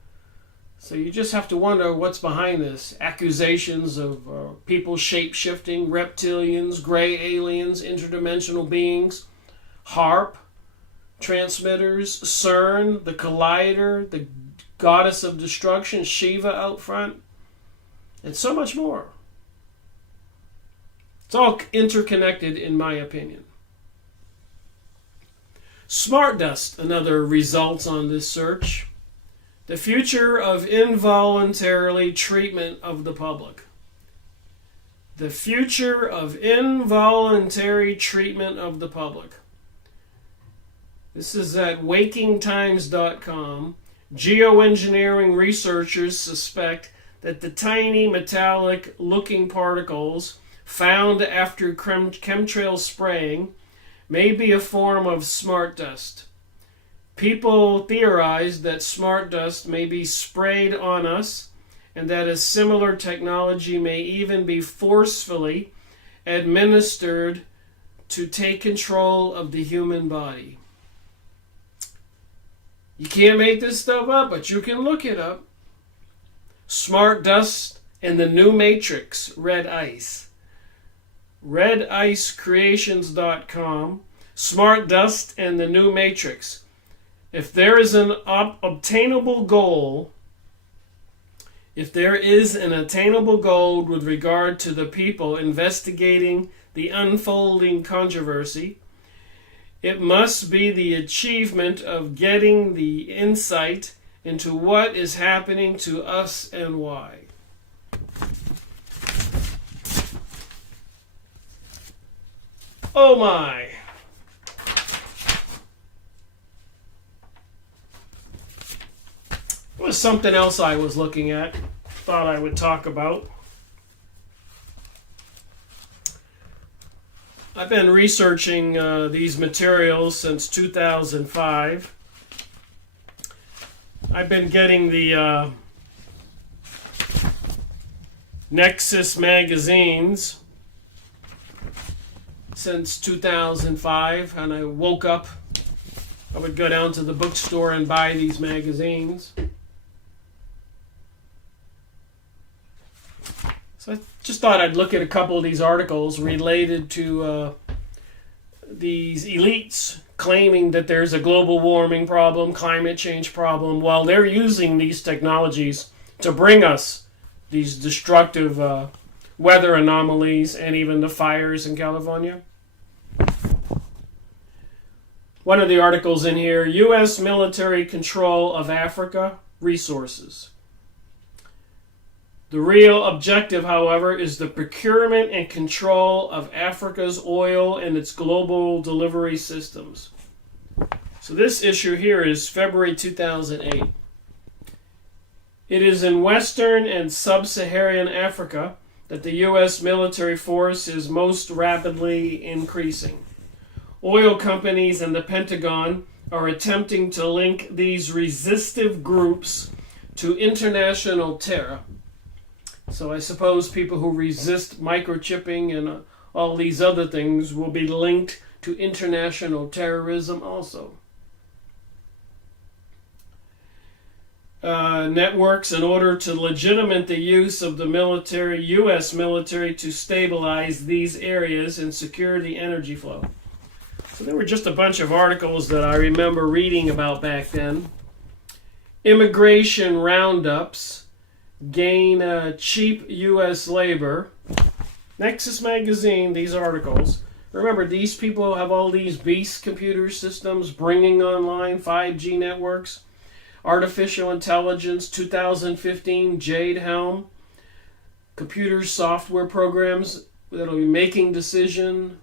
So you just have to wonder what's behind this. Accusations of people shape-shifting, reptilians, gray aliens, interdimensional beings, HARP, transmitters, CERN, the Collider, the goddess of destruction, Shiva, out front, and so much more. It's all interconnected, in my opinion. Smart dust, another result on this search. The future of involuntarily treatment of the public. The future of involuntary treatment of the public. This is at wakingtimes.com. Geoengineering researchers suspect that the tiny metallic-looking particles found after chemtrail spraying may be a form of smart dust. People theorize that smart dust may be sprayed on us and that a similar technology may even be forcefully administered to take control of the human body. You can't make this stuff up, but you can look it up. Smart dust and the new matrix, red ice. redicecreations.com. Smart dust and the new matrix. If there is an obtainable goal, with regard to the people investigating the unfolding controversy, it must be the achievement of getting the insight into what is happening to us and why. Oh my! It was something else I was looking at, thought I would talk about. I've been researching these materials since 2005. I've been getting the Nexus magazines since 2005, and I woke up. I would go down to the bookstore and buy these magazines. So I just thought I'd look at a couple of these articles related to these elites claiming that there's a global warming problem, climate change problem, while they're using these technologies to bring us these destructive weather anomalies and even the fires in California. One of the articles in here, U.S. military control of Africa resources. The real objective, however, is the procurement and control of Africa's oil and its global delivery systems. So this issue here is February 2008. It is in Western and Sub-Saharan Africa that the U.S. military force is most rapidly increasing. Oil companies and the Pentagon are attempting to link these resistive groups to international terror. So I suppose people who resist microchipping and all these other things will be linked to international terrorism also. Networks in order to legitimate the use of the military, U.S. military, to stabilize these areas and secure the energy flow. So there were just a bunch of articles that I remember reading about back then. Immigration roundups gain cheap U.S. labor. Nexus magazine, these articles. Remember, these people have all these beast computer systems bringing online 5G networks. Artificial intelligence, 2015, Jade Helm. Computer software programs that will be making decision.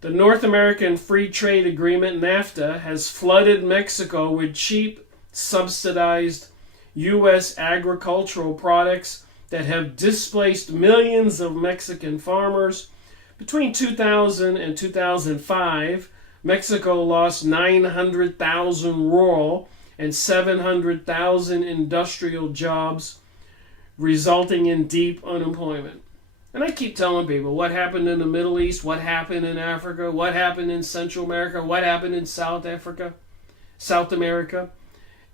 The North American Free Trade Agreement, NAFTA, has flooded Mexico with cheap, subsidized U.S. agricultural products that have displaced millions of Mexican farmers. Between 2000 and 2005, Mexico lost 900,000 rural and 700,000 industrial jobs, resulting in deep unemployment. And I keep telling people what happened in the Middle East, what happened in Africa, what happened in Central America, what happened in South America,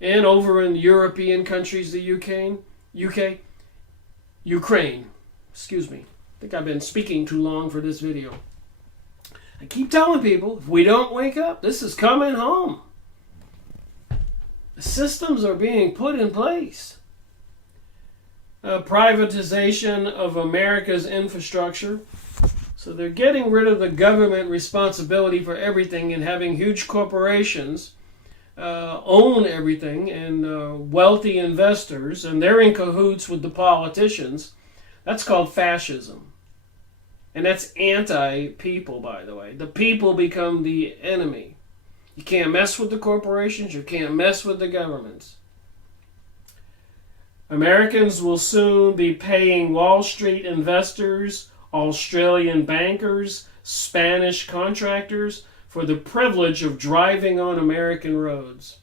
and over in European countries, the Ukraine. Excuse me. I think I've been speaking too long for this video. I keep telling people, if we don't wake up, this is coming home. Systems are being put in place. Privatization of America's infrastructure. So they're getting rid of the government responsibility for everything and having huge corporations own everything, and wealthy investors, and they're in cahoots with the politicians. That's called fascism. And that's anti-people, by the way. The people become the enemy. You can't mess with the corporations. You can't mess with the governments. Americans will soon be paying Wall Street investors, Australian bankers, Spanish contractors for the privilege of driving on American roads,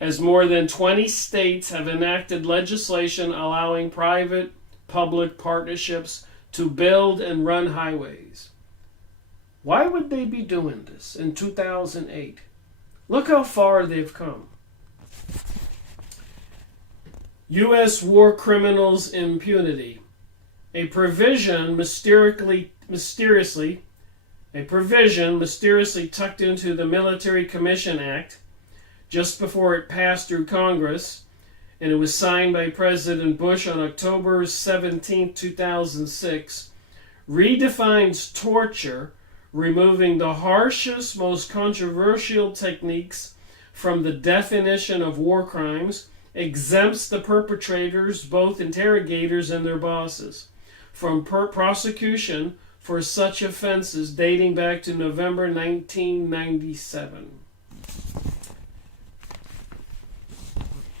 as more than 20 states have enacted legislation allowing private-public partnerships to build and run highways. Why would they be doing this in 2008? Look how far they've come. U.S. war criminals impunity. A provision mysteriously tucked into the Military Commission Act just before it passed through Congress, and it was signed by President Bush on October 17, 2006, redefines torture, removing the harshest, most controversial techniques from the definition of war crimes, exempts the perpetrators, both interrogators and their bosses, from prosecution for such offenses dating back to November 1997.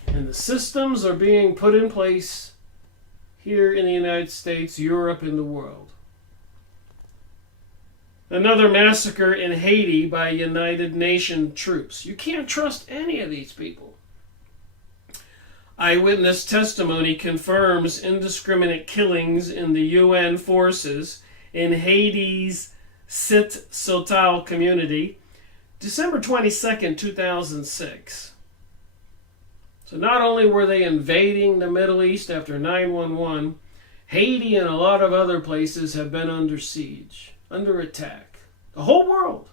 And the systems are being put in place here in the United States, Europe, and the world. Another massacre in Haiti by United Nations troops. You can't trust any of these people. Eyewitness testimony confirms indiscriminate killings in the UN forces in Haiti's Sit Sotal community, December 22nd, 2006. So not only were they invading the Middle East after 9/11, Haiti and a lot of other places have been under siege, under attack. The whole world.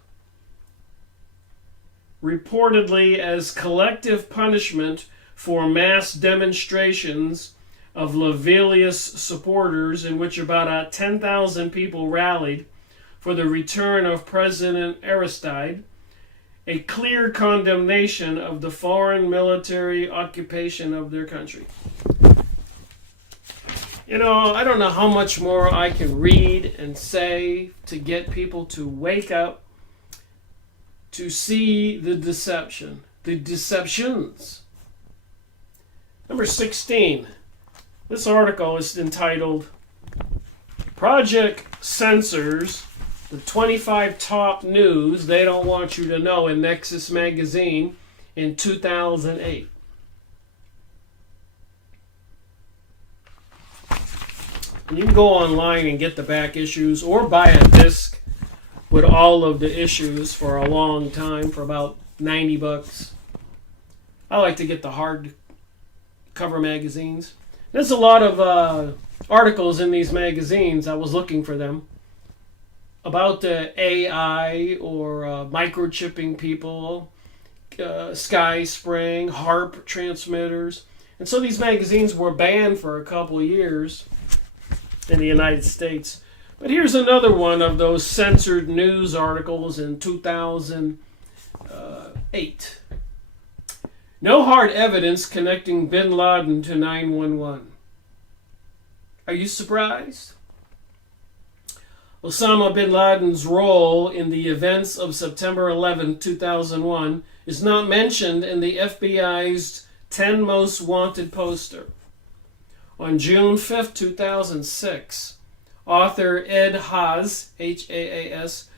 Reportedly as collective punishment for mass demonstrations of Lavelius supporters in which about 10,000 people rallied for the return of President Aristide, a clear condemnation of the foreign military occupation of their country. You know, I don't know how much more I can read and say to get people to wake up, to see the deception, the deceptions. Number 16. This article is entitled Project Censors the 25 Top News They Don't Want You to Know in Nexus Magazine in 2008. And you can go online and get the back issues or buy a disc with all of the issues for a long time for about $90. I like to get the hard cover magazines. There's a lot of articles in these magazines. I was looking for them about the AI or microchipping people, sky spraying, HARP transmitters. And so these magazines were banned for a couple of years in the United States. But here's another one of those censored news articles in 2008. No hard evidence connecting bin Laden to 9/11. Are you surprised? Osama bin Laden's role in the events of September 11, 2001 is not mentioned in the FBI's 10 Most Wanted poster. On June 5, 2006, author Ed Haas, H-A-A-S,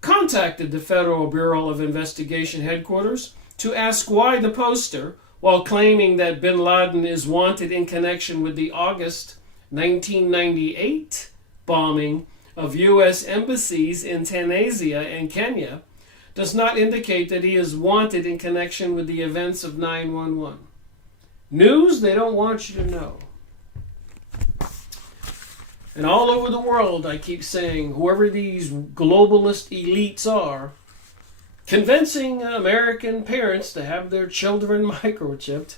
contacted the Federal Bureau of Investigation headquarters to ask why the poster, while claiming that bin Laden is wanted in connection with the August 1998 bombing of U.S. embassies in Tanzania and Kenya, does not indicate that he is wanted in connection with the events of 9/11. News they don't want you to know. And all over the world, I keep saying, whoever these globalist elites are, convincing American parents to have their children microchipped.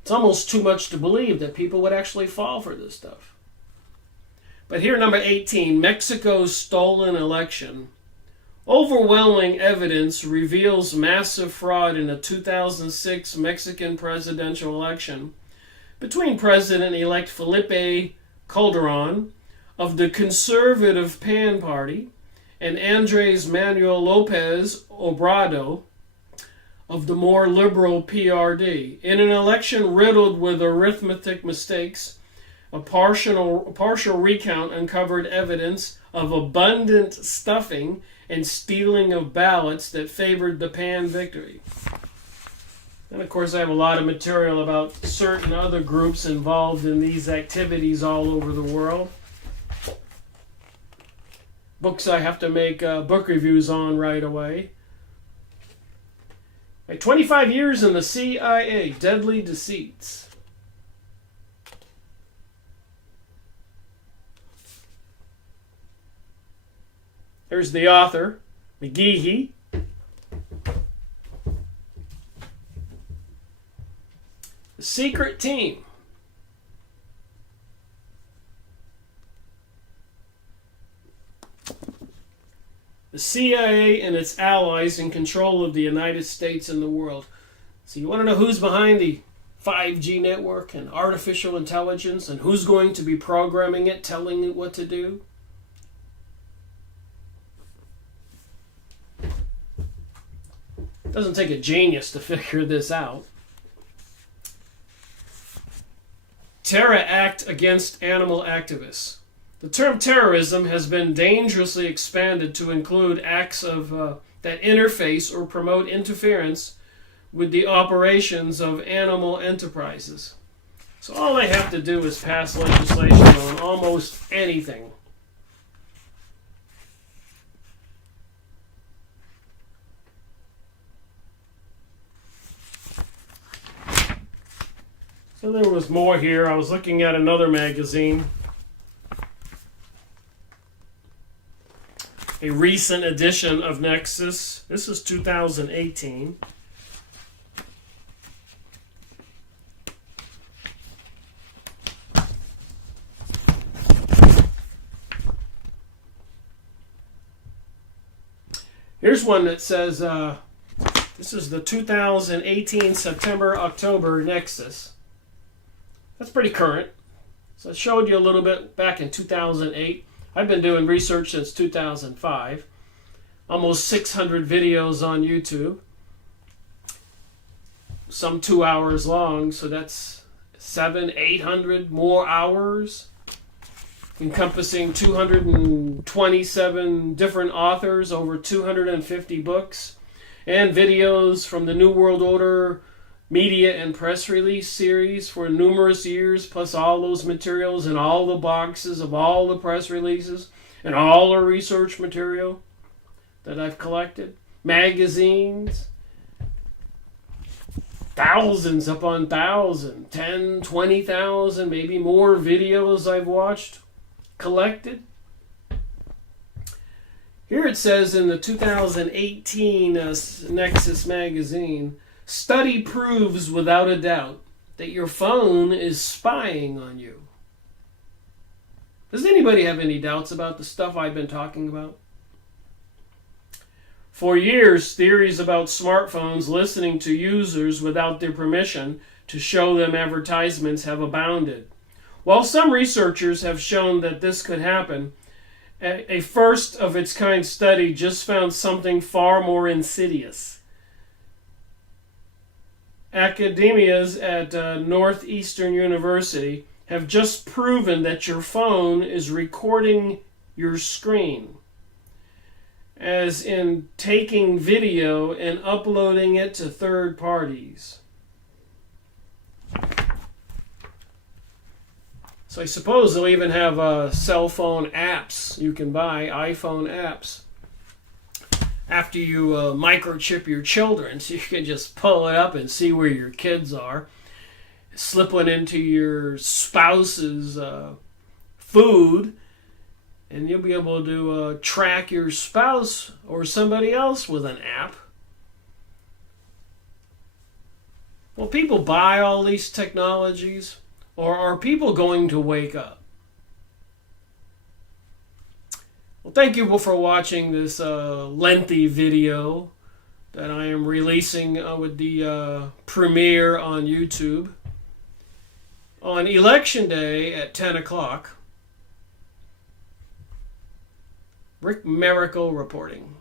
It's almost too much to believe that people would actually fall for this stuff. But here, number 18, Mexico's stolen election. Overwhelming evidence reveals massive fraud in the 2006 Mexican presidential election between President-elect Felipe Calderon of the conservative PAN Party and Andres Manuel Lopez Obrador of the more liberal PRD. In an election riddled with arithmetic mistakes, a partial recount uncovered evidence of abundant stuffing and stealing of ballots that favored the PAN victory. And of course, I have a lot of material about certain other groups involved in these activities all over the world. Books I have to make book reviews on right away. 25 years in the CIA, Deadly Deceits. Here's the author, McGehee. The Secret Team. The CIA and its allies in control of the United States and the world. So you want to know who's behind the 5G network and artificial intelligence and who's going to be programming it, telling it what to do? It doesn't take a genius to figure this out. Terror Act against animal activists. The term terrorism has been dangerously expanded to include acts of that interface or promote interference with the operations of animal enterprises. So all they have to do is pass legislation on almost anything. So there was more here. I was looking at another magazine. A recent edition of Nexus. This is 2018. Here's one that says, this is the 2018 September-October Nexus. That's pretty current. So I showed you a little bit back in 2008. I've been doing research since 2005. Almost 600 videos on YouTube. Some 2 hours long, so that's 800 more hours. Encompassing 227 different authors, over 250 books. And videos from the New World Order media and press release series for numerous years, plus all those materials and all the boxes of all the press releases and all the research material that I've collected. Magazines, thousands upon thousands, 10, 20,000, maybe more videos I've watched, collected. Here it says in the 2018 Nexus magazine, study proves without a doubt that your phone is spying on you. Does anybody have any doubts about the stuff I've been talking about? For years, theories about smartphones listening to users without their permission to show them advertisements have abounded. While some researchers have shown that this could happen, a first-of-its-kind study just found something far more insidious. Academias at Northeastern University have just proven that your phone is recording your screen, as in taking video and uploading it to third parties. So I suppose they'll even have cell phone apps you can buy, iPhone apps, after you microchip your children, so you can just pull it up and see where your kids are. Slip one into your spouse's food, and you'll be able to track your spouse or somebody else with an app Will people buy all these technologies, or are people going to wake up? Well, thank you for watching this lengthy video that I am releasing with the premiere on YouTube on Election Day at 10 o'clock. Rick Miracle reporting.